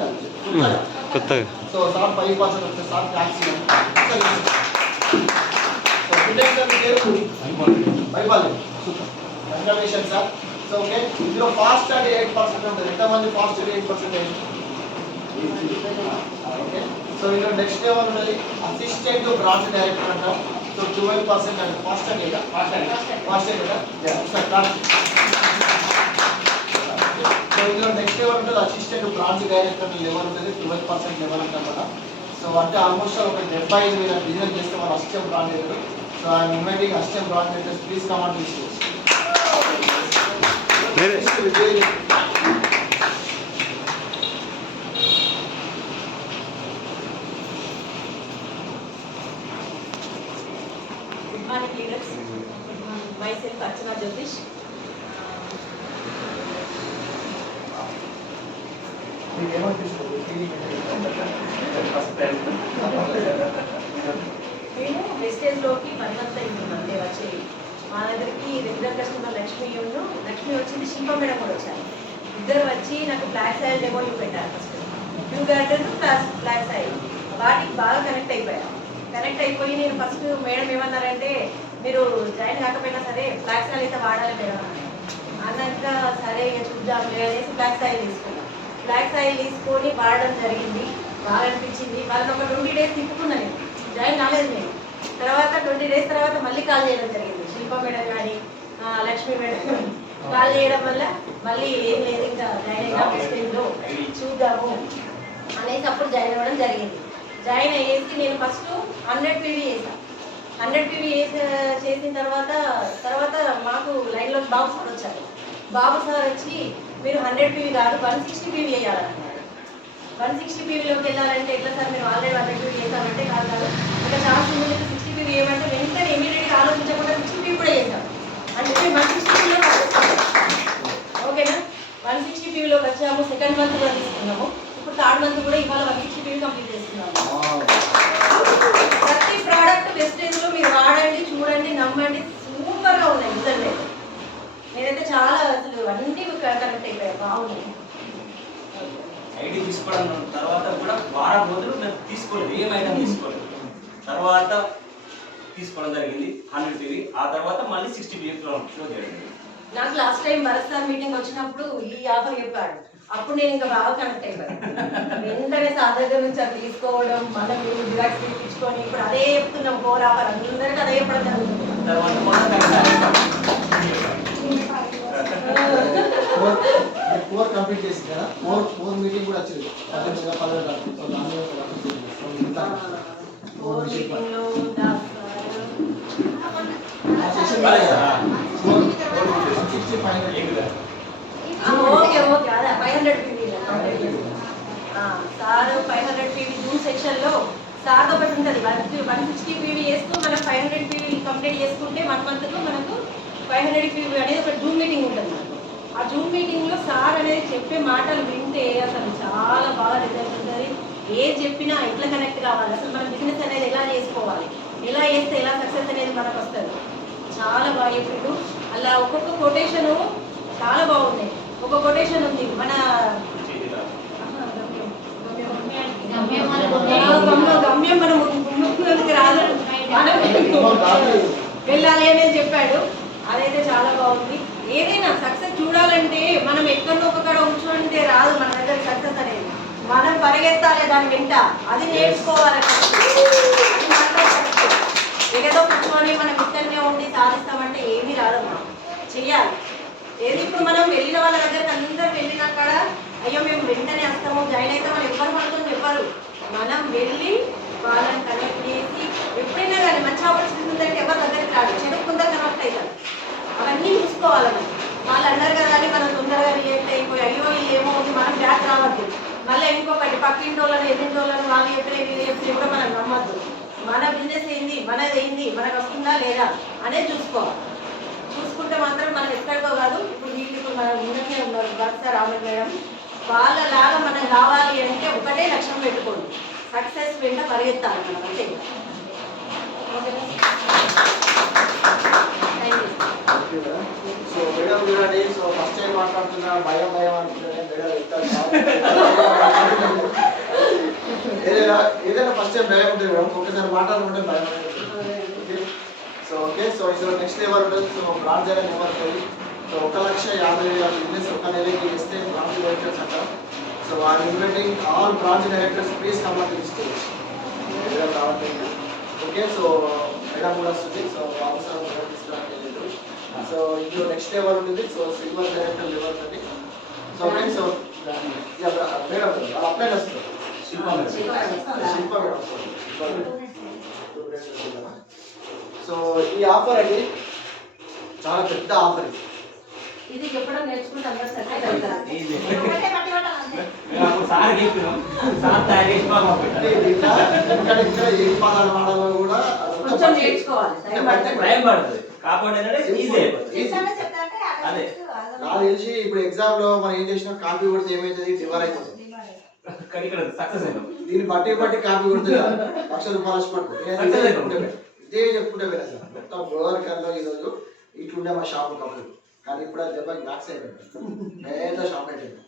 కొత్తగా సో సార్ 5% వస్తే సార్ ట్యాక్స్ భయపడలేదు. Super, congratulation sir. So okay, ఇందులో ఫాస్ట్ అంటే 8% ఉంటుంది. ఎంతమంది ఫాస్ట్ 8%? ఓకే. సో ఇందులో నెక్స్ట్ లెవెల్ ఉన్నది అసిస్టెంట్ బ్రాంచ్ డైరెక్టర్ అంటాం. సో 12% అంటే ఫాస్ట్ అంటే ఫాస్ట్ కదా. సో ఇందులో నెక్స్ట్ లెవెల్ ఉంటుంది అసిస్టెంట్ బ్రాంచ్ డైరెక్టర్ లెవెల్ ఉంటుంది, 12% లెవెల్ అంటాం కదా. సో అంటే ఆల్మోస్ట్ ఒక 75,000 బిజినెస్ చేస్తే మన assistant branch director. So I'm inviting assistant branch directors, please come on this stage. మీకు ఏమనిపిస్తుంది ఫస్ట్ టైం మేము వెస్టేజ్లోకి 1 month అయింది అంటే వచ్చి మా దగ్గరికి రెగ్యులర్ కస్టమర్ లక్ష్మి వచ్చింది, శిల్ప మేడం కూడా వచ్చారు. ఇద్దరు వచ్చి నాకు బ్లాక్ సాయిల్ డెమో పెట్టారు. First blue garden plus black soil వాటికి బాగా కనెక్ట్ అయిపోయి నేను ఫస్ట్ మేడం ఏమన్నారంటే మీరు జాయిన్ కాకపోయినా సరే బ్లాక్ సాయిల్ అయితే వాడాలి మేడం అన్నాక సరే ఇక చూద్దాం అనేసి బ్లాక్ సాయిల్ తీసుకున్నాం. బ్లాక్ సాయిల్ తీసుకొని వాడడం జరిగింది, బాగా అనిపించింది. వాళ్ళని ఒక 20 days తిప్పుకున్నాను, నేను జాయిన్ కాలేదు. నేను తర్వాత 20 days తర్వాత మళ్ళీ కాల్ చేయడం జరిగింది. శిల్ప మేడం కానీ లక్ష్మీ మేడం కానీ కాల్ చేయడం వల్ల మళ్ళీ ఏం లేదు ఇంకా జాయిన్ అయినా చూద్దాము అనేసి అప్పుడు జాయిన్ అవ్వడం జరిగింది. జాయిన్ అయ్యేసి నేను ఫస్ట్ 100 PV చేశాను. 100 PV చేసిన తర్వాత మాకు లైన్లో బాబు సార్ వచ్చారు. బాబు సార్ వచ్చి మీరు 100 PV కాదు 160 PV వేయాలన్నారు. 160 PVలోకి వెళ్ళాలంటే ఎట్లా సార్ మీరు ఆల్రెడీ 100 PV చేశామంటే కాదు ఇంకా ఛాన్స్ ఉంది 60 PV ఏమంటే వెంటనే ఇమీడియట్గా ఆలోచించకుండా 60 PV కూడా చేశాం. అంటే 160 PVలో ఓకేనా 160 PVలోకి వచ్చాము. సెకండ్ మంత్ కూడా తీసుకున్నాము. ఇప్పుడు థర్డ్ మంత్ కూడా ఇవాళ 160 PV కంప్లీట్ చేస్తున్నాము. ప్రతి ప్రోడక్ట్ వెస్టేజ్లో మీరు వాడండి, చూడండి, నమ్మండి, సూపర్గా ఉన్నాయి రిజల్ట్. నేనైతే చాలా అసలు అన్నీ కనెక్ట్ అయిపోయాయి, బాగున్నాయి. ఐడి తీసుకోవడం తర్వాత కూడా వారం రోజులు మేము తీసుకోలేదు, ఏం ఐటమ్ తీసుకోలేదు. తర్వాత తీసుకోవడం జరిగింది 100 PV. ఆ తర్వాత మళ్ళీ 60 PV షో జరిగింది. నాకు last time Bharat sir meeting వచ్చినప్పుడు ఈ ఆఫర్ చెప్పాడు. అప్పుడు నేను ఇంకా బాగా కనెక్ట్ అయిపోయాను. వెంటనే సార్ దగ్గర నుంచి అది తీసుకోవడం, మళ్ళీ మీరు జిరాక్స్ తీపించుకొని ఇప్పుడు అదే చెప్తున్నాం. 4 ఆఫర్ అందరికీ అదే చెప్పడం జరుగుతుంది. తర్వాత కోర్ కంప్లీట్ చేసింది కదా, కోర్ మీటింగ్ కూడా వచ్చింది 15 ఓకే అదే 500 PV సార్ 500 PV జూమ్ సెక్షన్లో సార్ ఒకటి ఉంటుంది. 160 PV వేస్తూ మనం 500 PV కంప్లీట్ చేసుకుంటే 1 monthలో మనకు 500 PV అనేది ఒక జూమ్ మీటింగ్ ఉంటుంది. ఆ జూమ్ మీటింగ్లో సార్ అనేది చెప్పే మాటలు వింటే అసలు చాలా బాగా రిజల్ట్ ఉంటుంది. ఏది చెప్పినా ఎట్లా కనెక్ట్ కావాలి, అసలు మన బిజినెస్ అనేది ఎలా చేసుకోవాలి, ఎలా చేస్తే ఎలా సక్సెస్ అనేది మనకు వస్తుంది. చాలా బాగా చెప్పిండు. అలా ఒక్కొక్క కొటేషను చాలా బాగున్నాయి. ఒక కొటేషన్ ఉంది మన గమ్యం మనం ముందుకు రాదు మనం వెళ్ళాలి అనేది చెప్పాడు. అదైతే చాలా బాగుంది. ఏదైనా సక్సెస్ చూడాలంటే మనం ఎక్కడో ఒక కాడ ఉంచుకుంటే రాదు మన దగ్గర సక్సెస్ అనేది. మనం పరిగెత్తాలి దాని వెంట, అది నేర్చుకోవాలి. ఏదో కూర్చొని మనం ఇక్కడనే ఉండి సాధిస్తామంటే ఏమీ రాదమ్మా, చెయ్యాలి. ఏది ఇప్పుడు మనం వెళ్ళిన వాళ్ళ దగ్గరికి అందరూ వెళ్ళిన కాడ అయ్యో మేము వెంటనే వస్తాము జాయిన్ అవుతామని ఎవరు మనతో చెప్పారు. మనం వెళ్ళి వాళ్ళని కనెక్ట్ చేసి ఎప్పుడైనా కానీ మంచి ఆపర్చునిటీ ఉందంటే ఎవరి దగ్గరికి రాడు, చెడు కొందరు కనెక్ట్ అవుతారు. అవన్నీ చూసుకోవాలి. వాళ్ళు అన్నారు కదా అని మనం తొందరగా రియాక్ట్ అయిపోయి అయ్యో ఏమో ఉంది మనం బ్యాక్ రావద్దు. మళ్ళీ ఇంకొకటి పక్కింటి వాళ్ళని ఎన్నింటి వాళ్ళని వాళ్ళు చెప్పిన వీళ్ళు చెప్పిన కూడా మనం నమ్మద్దు. మన బిజినెస్ ఏంది, మనది ఏంది, మనకు వస్తుందా లేదా అనేది చూసుకోవాలి. చూసుకుంటే మాత్రం మనం ఎక్కడికో కాదు. ఇప్పుడు వీళ్ళు మన ఉన్నదే ఉన్నారు భర్త రామన్ మేడం, వాళ్ళలాగా మనం రావాలి అంటే ఒకటే లక్ష్యం పెట్టుకోండి, సక్సెస్ వెంట పరిగెత్తాలి మనం అంతే. ఓకేనా, థ్యాంక్ యూ. సో మేడం చూడండి, సో ఫస్ట్ టైం మాట్లాడుతున్నా భయం అంటున్నానే మేడం ఏదైనా ఫస్ట్ టైం భయం ఉంటుంది మేడం, ఒకసారి మాట్లాడుకుంటే భయం ఓకే. సో ఓకే, సో ఇందులో నెక్స్ట్ లెవెల్ ఉంటుంది. సో బ్రాంచ్ అనేది నెంబర్ ఉంటుంది. సో 1,50,000 బిజినెస్ ఒక నెలకి చేస్తే బ్రాంచ్ డైరెక్టర్స్ అంటారు. So I'm inviting all branch directors please come to this stage. రావట్లేదు ఓకే. సో మేడం కూడా వస్తుంది. సో అవసరం తీసుకురావట్లేదు. సో ఇందులో నెక్స్ట్ లెవెల్ ఉంటుంది. సో సిల్వర్ డైరెక్టర్ లెవెల్ ఉంటుంది. So okay. So madam apply చేస్తారు శిల్ప మేడం. సో ఈ ఆఫర్ అండి చాలా పెద్ద ఆఫర్. ఇది చెప్పడం నేర్చుకుంటే అందరూ సక్సెస్ అవుతారు. సార్ చెప్పినాం, సార్ తయారు చేసి మాకు అంటే ఇక్కడ ఏ పదాలు వాడాలో కూడా కొంచెం నేర్చుకోవాలి, టైం పడుతుంది. కాకపోతే ఈజీ అయిపోతుంది. అదే నాకు తెలిసి ఇప్పుడు ఎగ్జామ్ లో మనం ఏం చేసినా కాపీ కొడితే ఏమైతుంది, డివర్ అయిపోతుంది. కానీ ఇక్కడ సక్సెస్ అయినాం. దీన్ని బట్టి కాపీ కొడుతుంది ₹1,00,000 పట్టుకో ఇదే చెప్పుకుంటే వెళ్ళా సార్. మొత్తం గోవర్కర్లో ఈరోజు ఇట్లుండే మా షాప్ ఒకప్పుడు, కానీ ఇప్పుడు అది దెబ్బకి మ్యాక్స్ అయిపోయింది, పెద్ద షాప్ అయిపోయింది.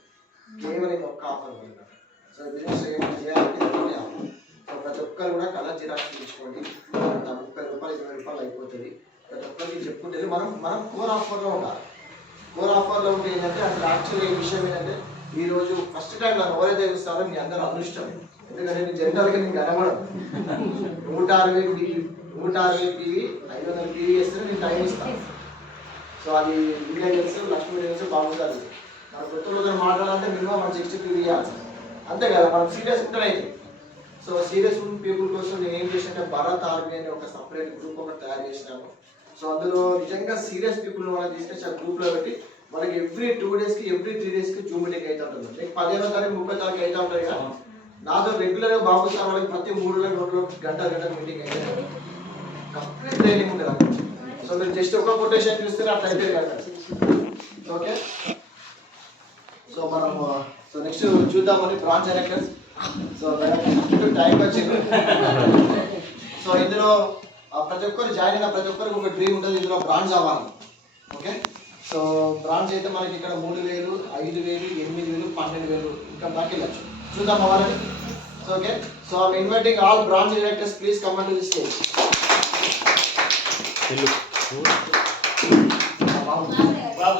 కేవలం ఒక్క ఆఫర్ పడుతుంది. సో బిజినెస్ చేయాలంటే ఇదే ఆఫర్. సో ప్రతి ఒక్కరు కూడా కలర్ జిరాక్స్ తీసుకోండి, ₹30 ₹20 అయిపోతుంది. ప్రతి ఒక్కరికి చెప్పుకుంటే మనం కోర్ ఆఫర్లో ఉండాలి. కోర్ ఆఫర్లో ఉంటే ఏంటంటే అసలు యాక్చువల్గా ఈ విషయం ఏంటంటే ఈరోజు ఫస్ట్ టైం నన్ను ఎవరైతే చూస్తారో మీ అందరూ అదృష్టం. ఎందుకంటే నేను జనరల్గా నేను కనబడను. 160 PV 500 PV వేస్తే నేను టైం ఇస్తాను. సో అది విలేజర్స్ లక్ష్మీ విలేజర్స్ బాగుంటుంది. మన కొత్త రోజులు మాట్లాడాలంటే మినిమం మనం 60 PV ఇవ్వాలి. అంతే కదా, మనం సీరియస్ ఉంటేనైతే. సో సీరియస్ ఉన్న పీపుల్ కోసం నేను ఏం చేసినంటే భరత్ ఆర్మీ అనే ఒక సపరేట్ గ్రూప్ ఒకటి తయారు చేసినాను. సో అందులో నిజంగా సీరియస్ పీపుల్ మనం తీసుకొచ్చి ఆ గ్రూప్లో పెట్టి మనకి ఎవ్రీ 2 డేస్కి ఎవ్రీ 3 డేస్కి జూమ్ మీటింగ్ అయితే ఉంటుంది. నీకు 15వ తారీఖు 30వ తారీఖు అయితే ఉంటుంది కదా, నాతో రెగ్యులర్గా బాబు సార్ వాళ్ళకి ప్రతి 3 గంటల మీటింగ్ అయితే కంప్లీట్ ట్రైనింగ్ ఉంటుంది. సో మీరు జస్ట్ ఒక కొటేషన్ చూస్తే అట్లా అయితే కదా. ఓకే, సో మనం సో నెక్స్ట్ చూద్దామని బ్రాంచ్ డైరెక్టర్స్. సో టైం వచ్చింది. సో ఇందులో ప్రతి ఒక్కరు జాయిన్ అయిన ప్రతి ఒక్కరికి ఒక డ్రీమ్ ఉంటుంది, ఇందులో బ్రాంచ్ అవ్వాలి. ఓకే, సో బ్రాంచ్ అయితే మనకి ఇక్కడ 3,000, 5,000, 8,000, 12,000 ఇంకా దాకా వెళ్ళచ్చు. చూద్దాం అవ్వాలని. So okay, so I'm inviting all branch directors, please come to the stage.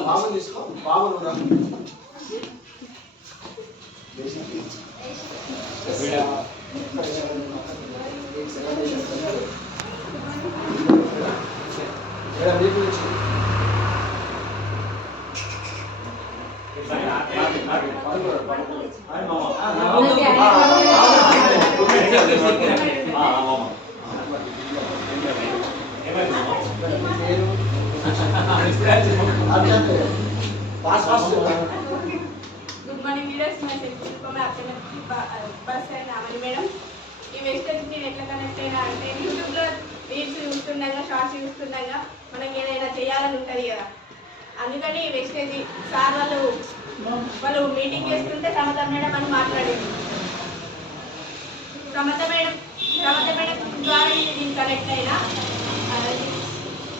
Babu తీసుకో, బాబు నువ్వు రా. Good morning leaders, myself బస్ అండ్ అమని మేడం. ఈ వేస్టేజ్ నేను ఎట్లా కనెక్ట్ అయినా అంటే యూట్యూబ్లో రీల్స్ చూస్తుండగా, షార్ట్స్ చూస్తుండగా మనకి ఏదైనా చేయాలని ఉంటుంది కదా, అందుకని ఈ వేస్టేజ్ సార్ వాళ్ళు మీటింగ్ చేస్తుంటే సమత మేడం అని మాట్లాడేది. సమత మేడం ద్వారా నేను కనెక్ట్ అయినా.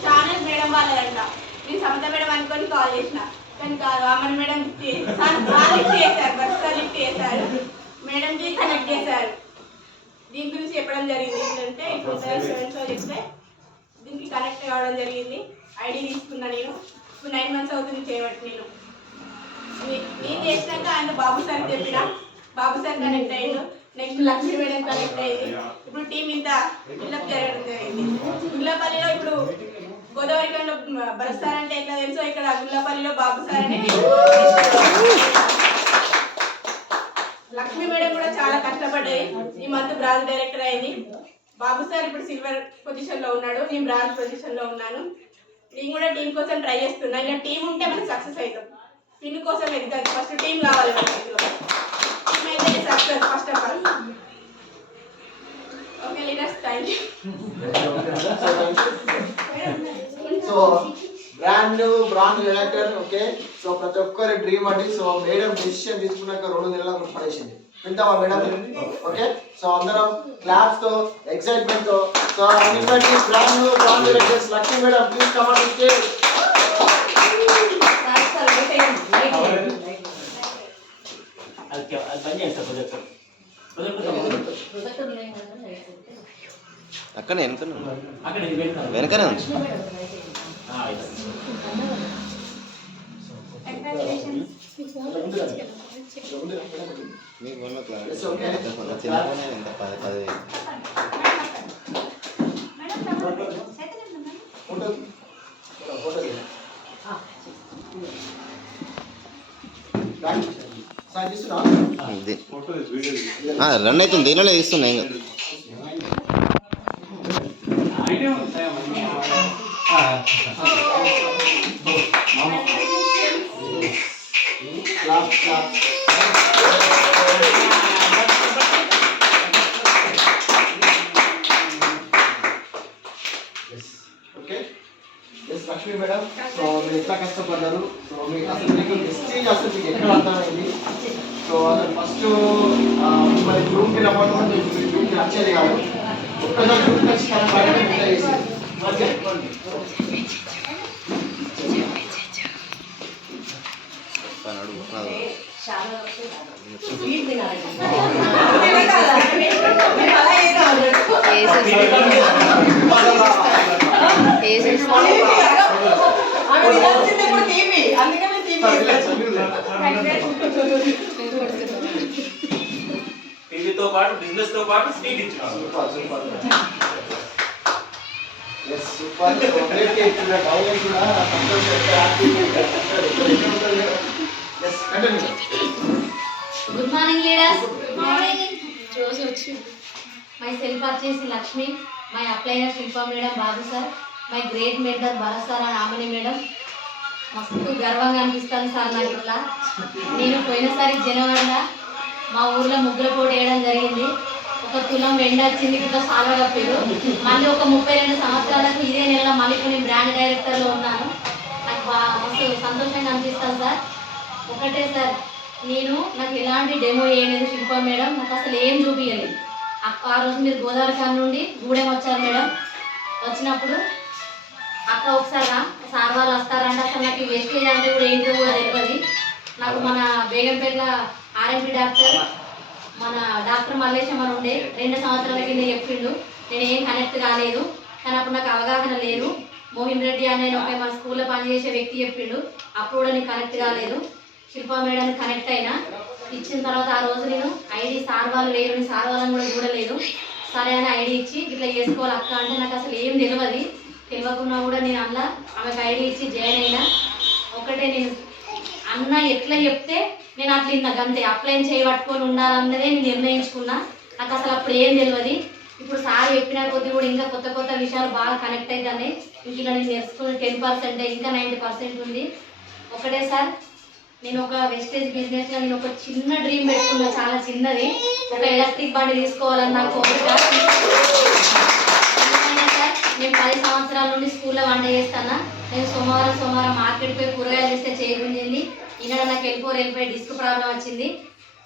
ఛానల్ మేడం వాళ్ళదంట, నేను సమత మేడం అనుకొని కాల్ చేసిన, కానీ కాదు అమని మేడం లిఫ్ట్ చేశారు, బస్ లిఫ్ట్ చేశారు, మేడంకి కనెక్ట్ చేశారు. దీని గురించి చెప్పడం జరిగింది. ఏంటంటే ఇప్పుడు 7 చెప్తే దీనికి కనెక్ట్ కావడం జరిగింది. ఐడి తీసుకున్నా నేను. ఇప్పుడు 9 months అవుతుంది చేయబట్టి. నేను చేసినాక ఆయన బాబు సార్ చెప్పిన, బాబు సార్ కనెక్ట్ అయ్యిండు. నెక్స్ట్ లక్ష్మీ మేడం కనెక్ట్ అయ్యింది. ఇప్పుడు టీం ఇంత ఫిల్అప్ జరగడం జరిగింది. గుల్లపల్లిలో ఇప్పుడు గోదావరికంలో భరత్ సార్ అంటే ఎట్లా తెలుసో, ఇక్కడ గుల్లపల్లిలో బాబు సార్ అని. లక్ష్మీ మేడం కూడా చాలా కష్టపడ్డది. ఈ మంత్ బ్రాంచ్ డైరెక్టర్ అయింది. బాబు సార్ ఇప్పుడు సిల్వర్ పొజిషన్లో ఉన్నాడు, నేను బ్రాంచ్ పొజిషన్లో ఉన్నాను. నేను కూడా టీం కోసం ట్రై చేస్తున్నా. ఇలా టీం ఉంటే మనం సక్సెస్ అవుతాం. టీం కోసం ఎదగాలి, ఫస్ట్ టీం కావాలి మనకి. టీం అయితే success first of all. Okay leaders, thank you. So branch director. Okay, so ప్రతి ఒక్కరి డ్రీమ్ అండి. సో మేడం డెసిషన్ తీసుకున్నాక 2 నెలలకు పడేసింది. వింటామా మేడం? ఓకే, సో అందరం క్లాప్స్ తో, ఎక్సైట్మెంట్ తో. So branch directors Lakshmi madam, please come on stage. అక్కడనే వెనకనే ఉంది. మీకు ఉన్న క్లాస్ చిన్నగానే ఎంత 10,000. రన్ అవుతుంది, దీనిలోనే తీస్తున్నాయి. లక్ష్మీ మేడం, సో మీరు ఎట్లా కష్టపడ్డారు, సో మీకు అసలు మీకు ఎక్స్చేంజ్ అసలు మీకు ఎక్కడ అర్థమైంది, సో సో అసలు ఫస్ట్ మిమ్మల్ని జూమ్కి రమ్మంటే జూమ్కి వచ్చేది కాదు. ఒక్కసారి జూమ్కి వచ్చి కరెక్ట్ చేసి ఓకే. చాలా టీవీతో పాటు బిజినెస్ తో పాటు స్వీట్ ఇచ్చిన good morning leaders. Good morning. రోజు వచ్చి మై సెల్ఫ్ వచ్చేసి లక్ష్మి, మై అప్లైనర్ Shilpa madam, Babu sir, my great mentor Bharat sir and Amani madam. మస్తు గర్వంగా అనిపిస్తుంది సార్ నాకు. ఇట్లా నేను పోయినసారి జనవరిలో మా ఊర్లో ముగ్గుల పోటీ వేయడం జరిగింది. ఒక తులం వెండి వచ్చింది, ఇట్లా సాల్వ కప్పారు. మళ్ళీ ఒక 32 సంవత్సరాలకు ఇదే నెలలో మళ్ళీ నేను బ్రాండ్ డైరెక్టర్లో ఉన్నాను. నాకు మస్తు సంతోషంగా అనిపిస్తాను సార్. ఒకటే సార్, నాకు ఎలాంటి డెమో వేయలేదు శిల్పా మేడం, నాకు అసలు ఏం చూపించలేదు. ఆ రోజు మీరు గోదావరి కాడ నుండి గూడెం వచ్చారు మేడం. వచ్చినప్పుడు అక్క ఒకసారి సార్ వాళ్ళు వస్తారంటే అసలు నాకు వేస్టేజ్ అంటే కూడా ఏంటో కూడా తెలియదు. నాకు మన బేగంపేటలో ఆర్ఎంపీ డాక్టర్ మన డాక్టర్ మల్లేశం అని ఉండే 2 సంవత్సరాల కింద చెప్పిండు. నేను ఏం కనెక్ట్ కాలేదు, కానీ అప్పుడు నాకు అవగాహన లేదు. మోహిన్ రెడ్డి అనే ఒక మన స్కూల్లో పనిచేసే వ్యక్తి చెప్పిండు, అప్పుడు కూడా నేను కనెక్ట్ కాలేదు. శిల్పా మేడం కనెక్ట్ అయినా. ఇచ్చిన తర్వాత ఆ రోజు నేను ఐడి సార్ వాళ్ళు లేరు, సార్ వాళ్ళని కూడా చూడలేదు. సరే అని ఐడి ఇచ్చి ఇట్లా చేసుకోవాలి అక్క అంటే నాకు అసలు ఏం తెలియకున్నా కూడా నేను అందులో ఆమెకు ఐడి ఇచ్చి జాయిన్ అయినా. ఒకటే నేను అన్న ఎట్లా చెప్తే నేను అట్లా ఇందాక అంతే అప్లై చేయబట్టుకొని ఉండాలన్నదే నేను నిర్ణయించుకున్నా. నాకు అసలు అప్పుడు ఏం తెలియదు. ఇప్పుడు సార్ చెప్పిన కొద్ది కూడా ఇంకా కొత్త కొత్త విషయాలు బాగా కనెక్ట్ అవుతాయి. ఇంట్లో నేను నేర్చుకుని 10% ఇంకా 90% ఉంది. ఒకటే సార్, నేను ఒక వెస్టేజ్ బిజినెస్లో నేను ఒక చిన్న డ్రీమ్ పెట్టుకున్నా, చాలా చిన్నది. ఒక ఎలక్ట్రిక్ బండి తీసుకోవాలని నాకు కోరిక. సార్, నేను 10 సంవత్సరాల నుండి స్కూల్లో వంట చేస్తాను. నేను సోమవారం మార్కెట్కి పోయి కూరగాయలు చేస్తే చేయకుండింది. ఇక్కడ నాకు వెళ్ళిపోయి డిస్క్ ప్రాబ్లం వచ్చింది.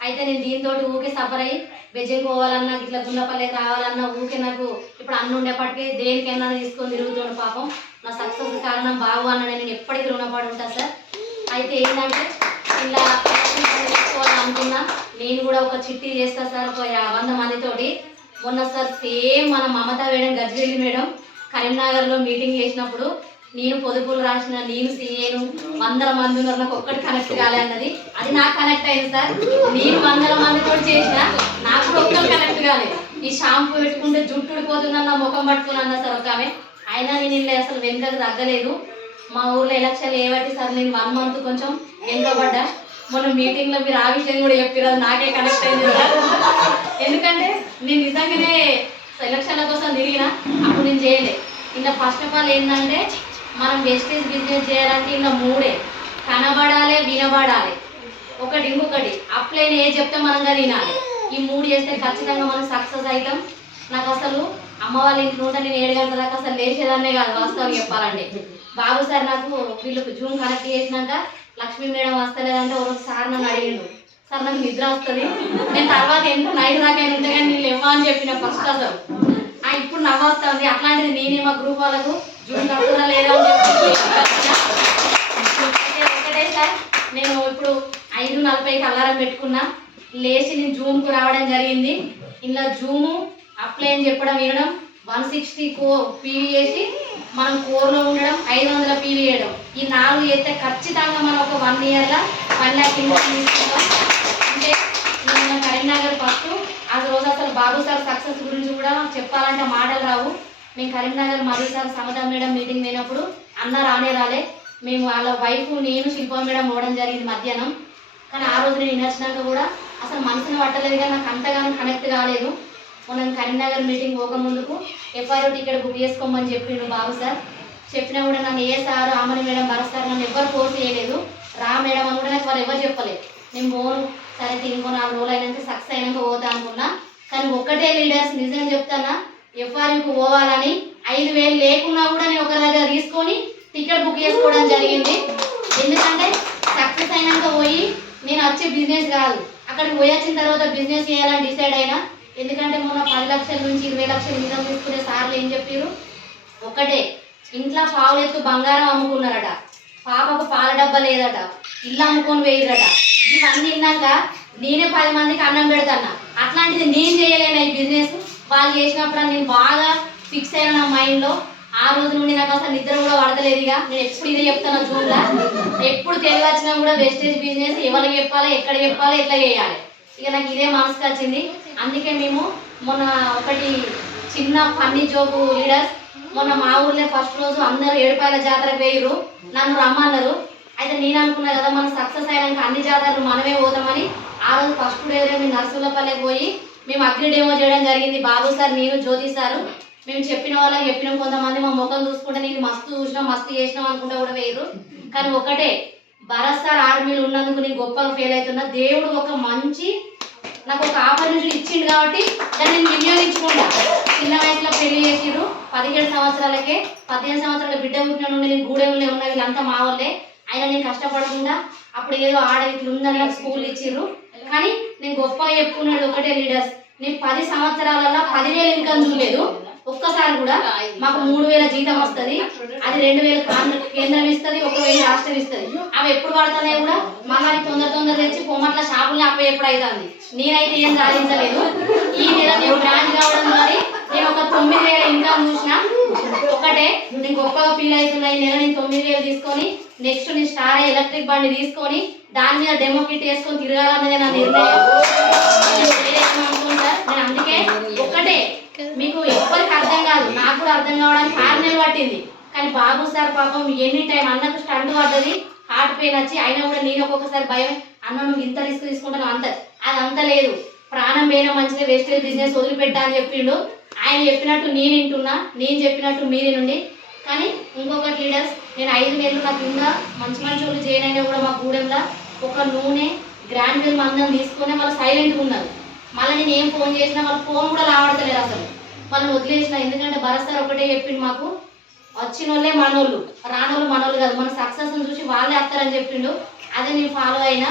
అయితే నేను దీంతో ఊకే సఫర్ అయ్యి బెజ్జంకి పోవాలన్నా ఇట్లా గుండపల్లికి రావాలన్నా ఊకే నాకు ఇప్పుడు అన్న ఉండేప్పటికీ దేనికైనా తీసుకొని తిరుగుతాడు. పాపం నా సక్సెస్ కారణం బాగు అన్న నేను ఎప్పటికీ రుణపడి ఉంటాను సార్. అయితే ఏంటంటే ఇలా తీసుకోవాలనుకున్నా. నేను కూడా ఒక చిట్టి చేస్తాను సార్, ఒక 100 మందితోటి. మొన్న సార్ సేమ్ మన మమతా మేడం గజ్వేలి మేడం కరీంనగర్లో మీటింగ్ చేసినప్పుడు నేను పొదుపులు రాసిన, నేను సీఏను 100 మంది ఉన్నారు, నాకు ఒక్కటి కనెక్ట్ కాలే అన్నది. అది నాకు కనెక్ట్ అయింది సార్. నేను 100 మందితో చేసిన, నాకు కూడా ఒక్కరు కనెక్ట్ కాలేదు. ఈ షాంపూ పెట్టుకుంటే జుట్టు ఊడిపోతుందన్న ముఖం పట్టుకుని అన్న సార్ ఒక ఆమె. అయినా నేను ఇలా అసలు వెనుకకు తగ్గలేదు. మా ఊర్లో ఎలక్షన్లు ఏబట్టి సార్ నేను 1 మంత్ కొంచెం వెనుకబడ్డా. మొన్న మీటింగ్లో మీరు ఆ విషయం కూడా చెప్పారు, అది నాకే కనెక్ట్ అయింది సార్. ఎందుకంటే నేను నిజంగానే ఎలక్షన్ల కోసం తిరిగిన, అప్పుడు నేను చేయలే. ఇలా ఫస్ట్ ఆఫ్ ఆల్ ఏంటంటే మనం వెస్టేజ్ బిజినెస్ చేయాలంటే ఇలా 3 కనబడాలి, వినబడాలి, ఇంకొకటి అప్లైన్ ఏది చెప్తే మనం వినాలి. ఈ 3 చేస్తే ఖచ్చితంగా మనం సక్సెస్ అవుతాం. నాకు అసలు అమ్మ వాళ్ళ ఇంట్లో ఉంటే నేను 7 గంటల దాకా అసలు లేచేదాన్నే కాదు వాస్తవం చెప్పాలంటే. బాబు సార్ నాకు వీళ్ళకి జూమ్ కనెక్ట్ చేసినాక లక్ష్మీ మేడం వస్తలేదంటే ఒక సార్ నన్ను అడిగిండు, సార్ నాకు నిద్ర వస్తుంది, నేను తర్వాత ఎంత నైట్ దాకా ఉంటే కానీ నేను ఇవ్వ అని చెప్పిన ఫస్ట్ అసలు. ఇప్పుడు నవ్వు వస్తుంది. అట్లాంటిది నేనే మా గ్రూప్ వాళ్ళకు జూమ్ కడుతున్నా లేదా అని చెప్పి ఒకటే సార్, నేను ఇప్పుడు 5:40కి అలారం పెట్టుకున్నా. లేచి నేను జూమ్కు రావడం జరిగింది. ఇలా జూము అప్లై అని చెప్పడం వినడం, 160 పీవీ చేసి మనం కోర్లో ఉండడం, 500 పీవీ వేయడం, ఈ 4 చేస్తే ఖచ్చితంగా మనం ఒక 1 ఇయర్లో 1 లక్ష ఇన్కమ్ తీసుకుంటాం. అంటే నేను కరీంనగర్ ఫస్ట్ ఆ రోజు అసలు బాబు సార్ సక్సెస్ గురించి కూడా చెప్పాలంటే మాటలు రావు. మేము కరీంనగర్ మరియు సార్ సమతా మేడం మీటింగ్ పోయినప్పుడు అన్న రాలే. మేము వాళ్ళ వైఫ్ నేను శిల్పా మేడం పోవడం జరిగింది మధ్యాహ్నం. కానీ ఆ రోజు నేను వినొచ్చినాక కూడా అసలు మనసుని పట్టలేదు, కానీ నాకు అంతగానో కనెక్ట్ కాలేదు. మనం కరీంనగర్ మీటింగ్ పోక ముందుకు ఎఫ్ఆర్ఓ టికెట్ బుక్ చేసుకోమని చెప్పిండు బాబు సార్. చెప్పినా కూడా నన్ను ఏ sir Amani madam Bharat sir నన్ను ఎవరు ఫోర్స్ చేయలేదు. రా మేడం అని కూడా నాకు వాళ్ళు ఎవరు చెప్పలేదు. నేను పోను, సరే ఇంకో 4 రోజులు అయినాక సక్సెస్ అయినాక పోతా అనుకున్నా. కానీ ఒక్కటే లీడర్స్ నిజంగా చెప్తానా, ఎఫ్ఆర్ఓకి పోవాలని 5,000 లేకున్నా కూడా నేను ఒక దగ్గర తీసుకొని టికెట్ బుక్ చేసుకోవడం జరిగింది. ఎందుకంటే సక్సెస్ అయినాక పోయి నేను వచ్చే బిజినెస్ కాదు, అక్కడికి పోయి వచ్చిన తర్వాత బిజినెస్ చేయాలని డిసైడ్ అయినా. ఎందుకంటే మొన్న 10 లక్షల నుంచి 20 లక్షలు ఇన్కమ్ తీసుకునే సార్లు ఏం చెప్పారు, ఒకటే ఇంట్లో పావులెత్తు బంగారం అమ్ముకున్నారట, పాపకు పాల డబ్బా లేదట, ఇల్లు అమ్ముకొని వేయరట. ఇవన్నీ విన్నాక నేనే 10 మందికి అన్నం పెడతాను. అట్లాంటిది నేను చేయలేను ఈ బిజినెస్. వాళ్ళు చేసినప్పుడు నేను బాగా ఫిక్స్ అయినా నా మైండ్లో. ఆ రోజు నుండి నాకు అసలు నిద్ర కూడా పడతలేదు. ఇక నేను ఎప్పుడు ఇదే చెప్తాను జూన్లో, ఎప్పుడు తెలివి వచ్చినా కూడా వెస్టేజ్ బిజినెస్ ఎవరికి చెప్పాలి, ఎక్కడ చెప్పాలి, ఎట్లా చేయాలి, ఇక నాకు ఇదే మనసుకు వచ్చింది. అందుకే మేము మొన్న ఒకటి చిన్న ఫన్నీ జోకు లీడర్స్, మొన్న మా ఊర్లో ఫస్ట్ రోజు అందరూ ఏడుపాయల జాతరకు వేయరు, నన్ను రమ్మన్నారు. అయితే నేను అనుకున్నా కదా మనం సక్సెస్ అయినాక అన్ని జాతరలు మనమే పోదామని. ఆ రోజు ఫస్ట్ డే మేము నరసింహపల్లెకి పోయి మేము అగ్రి డెమో చేయడం జరిగింది. బాబు సార్, నేను, జ్యోతి సారు మేము చెప్పిన వాళ్ళకి చెప్పినాం. కొంతమంది మా ముఖం చూసుకుంటే నేను మస్తు చూసినాం, మస్తు చేసినాం అనుకుంటా కూడా వేయరు. కానీ ఒకటే, భరత్ సార్ ఆర్మీలు ఉన్నందుకు నేను గొప్పగా ఫెయిల్ అవుతున్నా. దేవుడు ఒక మంచి నాకు ఒక ఆపర్చునిటీ ఇచ్చిండు కాబట్టి దాన్ని నేను వినియోగించుకుంటా. చిన్న వయసులో పెళ్లి చేసిరు, 17 సంవత్సరాలకే 15 సంవత్సరాల బిడ్డ పుట్టిన నుండి నేను గూడెంలో ఉన్న వీళ్ళంతా మా వాళ్ళే. అయినా నేను కష్టపడకుండా అప్పుడు ఏదో ఆడవిట్లు ఉందని నాకు స్కూల్ ఇచ్చిర్రు. కానీ నేను గొప్పగా చెప్పుకున్నాడు ఒకటే లీడర్స్, నేను 10 సంవత్సరాలలో 10,000 ఇన్కమ్ చూడలేదు ఒక్కసారి కూడా. మాకు 3,000 జీతం వస్తుంది, అది 2,000 కేంద్రం ఇస్తుంది, 1,000 రాష్ట్రం ఇస్తుంది. అవి ఎప్పుడు పడుతున్నాయి కూడా మళ్ళీ తొందర తెచ్చి పొమ్మట్ల షాపుల్ని అప్ప ఎప్పుడు అవుతుంది. నేనైతే ఏం సాధించలేదు. ఈ నెల నేను బ్రాంచ్ కావడం ద్వారా నేను ఒక 9,000 ఇన్కమ్ చూసిన. ఒకటే నేను గొప్పగా ఫీల్ అవుతున్నా. ఈ నెల నేను 9,000 తీసుకొని నెక్స్ట్ నేను స్టార్ ఎలక్ట్రిక్ బండి తీసుకొని దాని మీద డెమో కిట్ వేసుకొని తిరగాలన్నదే నా నిర్ణయం. అనుకుంటా నేను. అందుకే ఒకటే, మీకు ఎవ్వరికి అర్థం కాదు, నాకు కూడా అర్థం కావడానికి 6 నెలలు పట్టింది. కానీ బాబు సార్ పాపం ఎనీ టైం అన్నకు స్టంట్ పడ్డది, హార్ట్ పెయిన్ వచ్చి, అయినా కూడా నేను ఒక్కొక్కసారి భయం, అన్న నువ్వు ఇంత రిస్క్ తీసుకుంటాను అంత, అది అంత లేదు, ప్రాణం పోయినా మంచిదే, వేస్టేజ్ బిజినెస్ వదిలిపెట్టా అని చెప్పిండు. ఆయన చెప్పినట్టు నేను వింటున్నా, నేను చెప్పినట్టు మీరు నుండి. కానీ ఇంకొకటి లీడర్స్, నేను 5 నెలలు నాకు ఇంకా మంచి వాళ్ళు చేయను అయినా కూడా మా గూడెంలో ఒక నూనె గ్రాండ్వేల్ మందం తీసుకొని వాళ్ళు సైలెంట్గా ఉన్నారు. మళ్ళీ నేను ఏం ఫోన్ చేసినా వాళ్ళు ఫోన్ కూడా లావడతలేరు అసలు, వాళ్ళని వదిలేసిన. ఎందుకంటే భరత్ సార్ ఒకటే చెప్పిండు, మాకు వచ్చిన వాళ్ళే మనోళ్ళు, రానోళ్ళు మనోళ్ళు కాదు, మన సక్సెస్ని చూసి వాళ్ళే వస్తారని చెప్పిండు. అదే నేను ఫాలో అయినా.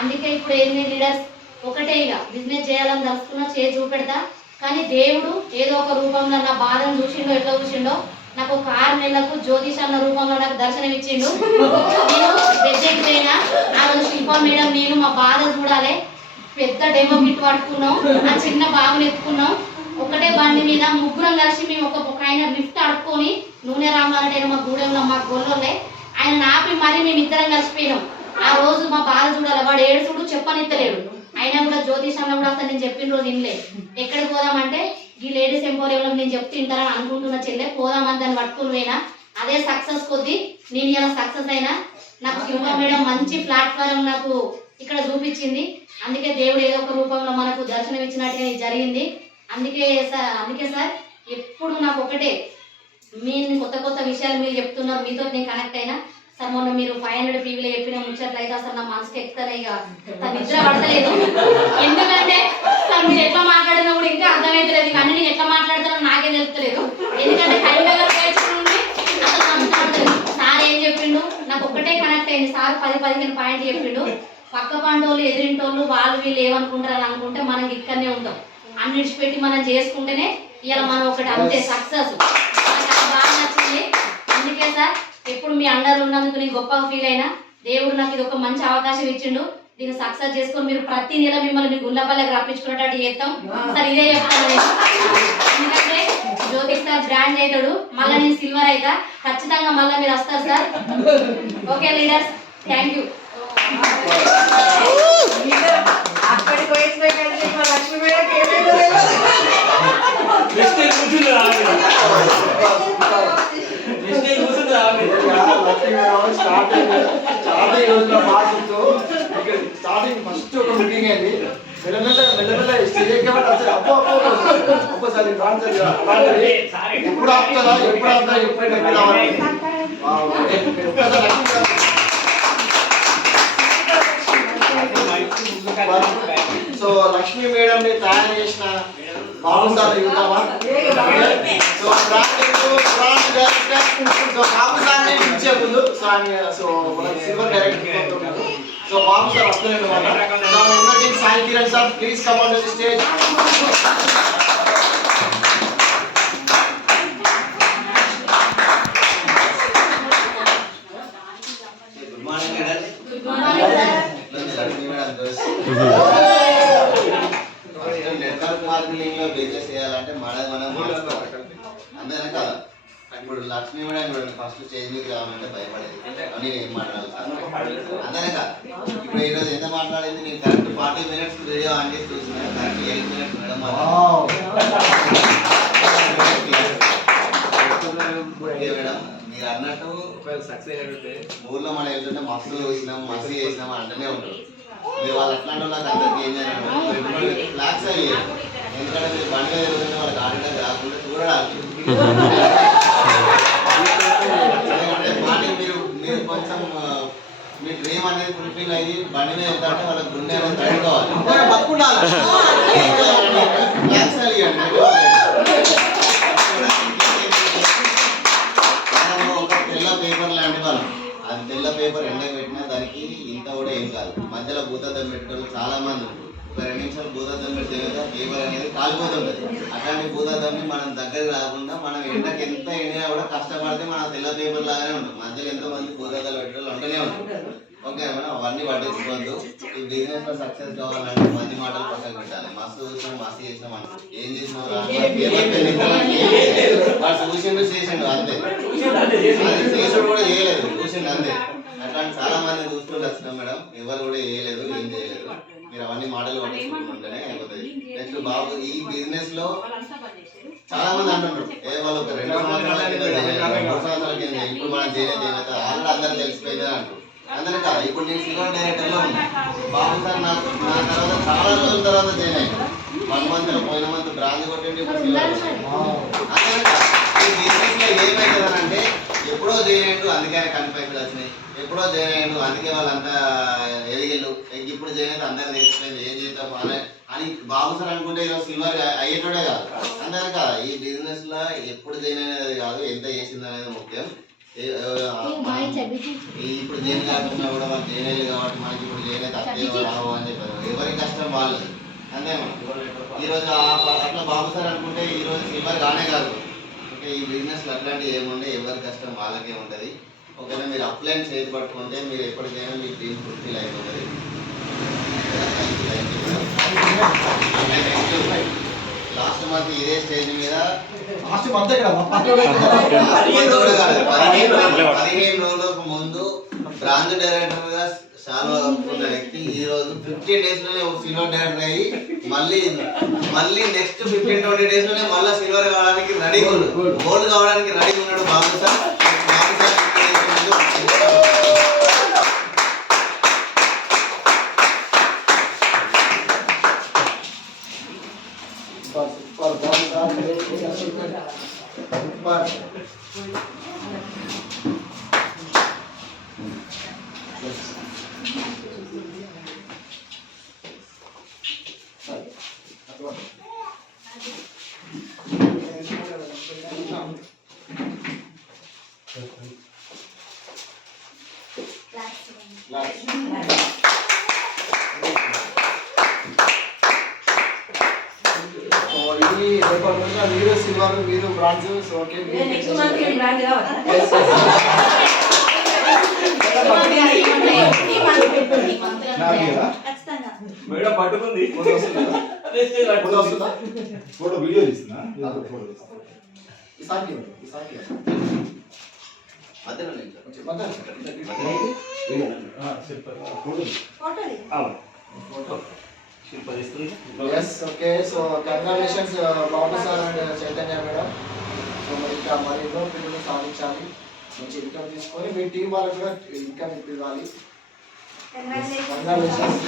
అందుకే ఇప్పుడు ఏంటి లీడర్స్, ఒకటే ఇక బిజినెస్ చేయాలని తెలుసుకున్నా, చేసి చూపెడతా. కానీ దేవుడు ఏదో ఒక రూపంలో నా బాధను చూసిండో, ఎట్లా చూసిండో, నాకు ఒక 6 నెలలకు జ్యోతిష్ అన్న రూపంలో నాకు దర్శనం ఇచ్చిండు. నేను బడ్జెట్ పోయినా ఆ రోజు శిల్ప మేడం నేను మా బాధ చూడాలి, పెద్ద డెమో కిట్ పట్టుకున్నాం, ఆ చిన్న బాబుని ఎత్తుకున్నాం. ఒకటే బండి మీద ముగ్గురం కలిసి మేము ఒక ఆయన లిఫ్ట్ అడుక్కొని నూనె రామాలంటే మా గూడెంలో మా గొల్లోనే ఆయన నాపి మరీ మేము ఇద్దరం కలిసిపోయినాం. ఆ రోజు మా బాధ చూడాలి, వాడు ఏడుచుడు చెప్పనిత్తలేడు. అయినా కూడా జ్యోతిష్ అన్న కూడా అసలు నేను చెప్పిన రోజు వినలే. ఎక్కడికి పోదామంటే ఈ లేడీస్ ఎంపోరియంలో నేను చెప్తే తింటారని అనుకుంటున్న చెల్లె, పోదామని దాన్ని పట్టుకుని పోయినా. అదే సక్సెస్ కొద్ది నేను ఇలా సక్సెస్ అయినా. నాకు శిల్ప మేడం మంచి ప్లాట్ఫారం నాకు ఇక్కడ చూపించింది. అందుకే దేవుడు ఏదో ఒక రూపంలో మనకు దర్శనం ఇచ్చినట్టుగా ఇది జరిగింది. అందుకే సార్ ఎప్పుడు నాకు ఒకటే, మీరు కొత్త విషయాలు మీరు చెప్తున్నారు, మీతో నేను కనెక్ట్ అయినా. సార్ మొన్న మీరు 500 పీవీలో చెప్పిన ముచ్చట్లయితే అసలు నా మనసుకి ఎక్కుతానే, ఇక నిద్ర పడతలేదు. ఎందుకంటే సార్ మీరు ఎట్లా మాట్లాడినా కూడా ఇంకా అర్థమవుతలేదు, ఇక అన్ని నేను ఎట్లా మాట్లాడతానో నాకే తెలుస్తలేదు. ఎందుకంటే కరీంనగర్ పేచి నుండి అసలు నమ్ముతాడలేదు. సార్ ఏం చెప్పిండు, నాకు ఒక్కటే కనెక్ట్ అయింది. సార్ 10-15 పాయింట్లు చెప్పిండు. పక్క పంటోళ్ళు, ఎదిరింటోళ్ళు, వాళ్ళు వీళ్ళు ఏమనుకుంటారని అనుకుంటే మనం ఇక్కడనే ఉంటాం. అన్నిటి పెట్టి మనం చేసుకుంటేనే ఇలా మనం ఒకటి అంతే సక్సెస్. నాకు అది బాగా నచ్చింది. అందుకే సార్ ఎప్పుడు మీ అండర్లు ఉన్నందుకు నేను గొప్పగా ఫీల్ అయినా. దేవుడు నాకు ఇది ఒక మంచి అవకాశం ఇచ్చిండు. దీన్ని సక్సెస్ చేసుకొని మీరు ప్రతి నెల మిమ్మల్ని మీ గుండ్లపల్లెకి రప్పించుకున్నట్టు చేస్తాం సార్. ఇదే చెప్తాను నేను. ఎందుకంటే జ్యోతిష్ సార్ బ్రాండ్ అవుతాడు, మళ్ళీ నేను సిల్వర్ అవుతా. ఖచ్చితంగా మళ్ళీ మీరు వస్తారు sir. Okay leaders, thank you. అక్కడికి పోయిందంటే మా లక్ష్మి మేడం ఏమేమో స్టార్టింగ్ ఫస్ట్ ఒక మీటింగ్ అయింది. మెల్లమెల్ల ఒక్కోసారి ఎప్పుడు ఆపుతారా, ఎప్పుడు ఆపుతారా, సో లక్ష్మీ మేడం ని తయారు చేసిన బాబుసారి యువతమా, సో బ్రాండ్ డైరెక్టర్ సో బాబుసారిని ఇచ్చే ముందు so silver director so Babu sir వస్తున్నారు అన్నమాట. Now inviting Sai Kiran sir, please come on to the stage. Good morning madam. Good morning sir. Lakshmi madam first network marketing లో business చేయాలంటే మనది మనం మార్చుకోవాలి. అంతేనా కదా? ఇప్పుడు లక్ష్మీ మేడం చూడండి, ఫస్ట్ స్టేజ్ మీకు రావాలంటే భయపడేది. నేను ఏం మాట్లాడాలి అంతేనా కదా? ఇప్పుడు ఈరోజు ఎంత మాట్లాడింది? నేను కరెక్ట్ 40 minutes వీడియో ఆన్ చేసి చూసిన, కరెక్ట్ 8 minutes మేడం మేడం మీరు అన్నట్టు ఊర్లో మనం వెళ్తుంటే మస్తు చూసినాం, మస్తు చేసినాం అంటూనే ఉంటారు. మీరు వాళ్ళు అట్లాంటి వాళ్ళకి అందరికీ ఏం చేయాలి? ఫ్లాక్స్ అయ్యి, ఎందుకంటే మీరు బండి మీద తిరుగుతుంటే వాళ్ళకి ఆడడం రాకుండా చూడడానికి మీరు కొంచెం మీ డ్రీమ్ అనేది ఫుల్ఫిల్ అయ్యి బండి మీద వెళ్తా అంటే వాళ్ళకి గుండె అనేది తడుకోవాలి, బతుకుండాలి. ఫ్లాక్స్ అయ్యండి. ఒక తెల్ల పేపర్ లాంటి వాళ్ళు, అది తెల్ల పేపర్ ఎండకు పెట్టినా దానికి ఇంత కూడా ఏం కాదు. మధ్యలో భూతద్దం పెట్టేవాళ్ళు చాలా మంది ఉంటారు. ఒక 2 నిమిషాలు భూతద్దం పెడితే పేపర్ అనేది కాలిపోతుంటుంది. అట్లాంటి భూతద్దంని మనం దగ్గరికి రాకుండా మనం ఎండకి ఎంత ఎండినా కూడా కష్టపడితే మన తెల్ల పేపర్ లాగానే ఉంటుంది. మధ్యలో ఎంతో మంది భూతద్దాలు పెట్టేవాళ్ళు ఉంటూనే ఉంటారు. ఓకే మేడం, అవన్నీ పట్టించుకోవద్దు. ఈ బిజినెస్ లో సక్సెస్ కావాలంటే మంది మాటలు పక్కన పెట్టాలి. మస్తు చూసినాం, మస్తు చేసినాం అంటే ఏం చేసినావు వాడు చూసిండు చేసిండు అంతే, చేసుడు కూడా చేయలేదు, చూసిండు అంతే. అట్లాంటి చాలా మంది చూసుకుంటూ వచ్చినాం మేడం, ఎవరు కూడా చేయలేదు, ఏం చేయలేదు. మీరు అవన్నీ మాటలు పట్టించుకుంటుంటేనే అయిపోతుంది. నెక్స్ట్ బాబు ఈ బిజినెస్ లో చాలా మంది అంటుంటారు, ఏ వాళ్ళు ఒక 2 సంవత్సరాల కింద 3 సంవత్సరాల కింద, ఇప్పుడు మనం చేయలేదు వాళ్ళు అందరూ తెలిసిపోయింది అంటారు. అందరూ కాదు, ఇప్పుడు నేను సిల్వర్ డైరెక్టర్ లో ఉన్నా. బాబు సార్ నాకు నా తర్వాత చాలా రోజుల తర్వాత జాయిన్ అయ్యాను. 1 month పోయిన మంత్ బ్రాంచ్ కొట్టింది. ఇప్పుడు ఈ బిజినెస్ లో ఏమైతుందనంటే ఎప్పుడో జాయిన్ అయ్యాడు అందుకే ఆయన కన్ని పైసలు వచ్చినాయి, ఎప్పుడో జాయిన్ అయ్యాడు అందుకే వాళ్ళంతా ఎదిగిళ్ళు, ఇప్పుడు జాయిన్ అయితే అందరూ తెలిసిపోయింది ఏం చేద్దాం అని బాబు సార్ అనుకుంటే ఈరోజు సిల్వర్ అయ్యేటోడే కాదు. అందరూ కాదు, ఈ బిజినెస్ లో ఎప్పుడు జాయిన్ అనేది కాదు, ఎంత చేసింది అనేది ముఖ్యం. ఇప్పుడు జైన్ కాకుండా కూడా వాళ్ళు జైన్ కాబట్టి మనకి ఇప్పుడు జైన్ అయితే తక్కువ రావు అని చెప్పారు. ఎవరి కష్టం వాళ్ళు అంతే. ఈరోజు అట్లా బాబు సార్ అనుకుంటే ఈరోజు సిల్వర్ కానే కాదు. ఓకే, ఈ బిజినెస్లో అట్లాంటివి ఏముండే ఎవరి కష్టం వాళ్ళకే ఉంటుంది. ఓకేనా, మీరు అప్లైన్ చేసి పట్టుకుంటే మీరు ఎప్పటికైనా మీ డ్రీమ్ ఫుల్ఫిల్ అయిపోతుంది. లాస్ట్ మంత్ ఇదే స్టేజ్ మీద 15 రోజులకు ముందు బ్రాంచ్ డైరెక్టర్ గా చాలా ఉన్న వ్యక్తి ఈ రోజు 15 days లోనే సిల్వర్ డైరెక్టర్ అయ్యి మళ్ళీ నెక్స్ట్ 15-20 days లోనే మళ్ళీ సిల్వర్ కావడానికి రెడీగా ఉన్నాడు, గోల్డ్ కావడానికి రెడీగా ఉన్నాడు బాబు సార్. మీరు సిల్వర్ మీరు bronze. Okay, next month bronze కావాలా? మేడం పట్టుకుంది ఫోటో వీడియో తీస్తున్నా. Yes, okay, so congratulations Babu sir and Chaitanya madam. So మరి ఇంకా మరి ఎన్నో పిల్లలు సాధించాలి, మంచి ఇన్కమ్ తీసుకొని మీ టీం వాళ్ళకి కూడా ఇన్కమ్ ఇవ్వాలి. కంగ్రాచులేషన్స్.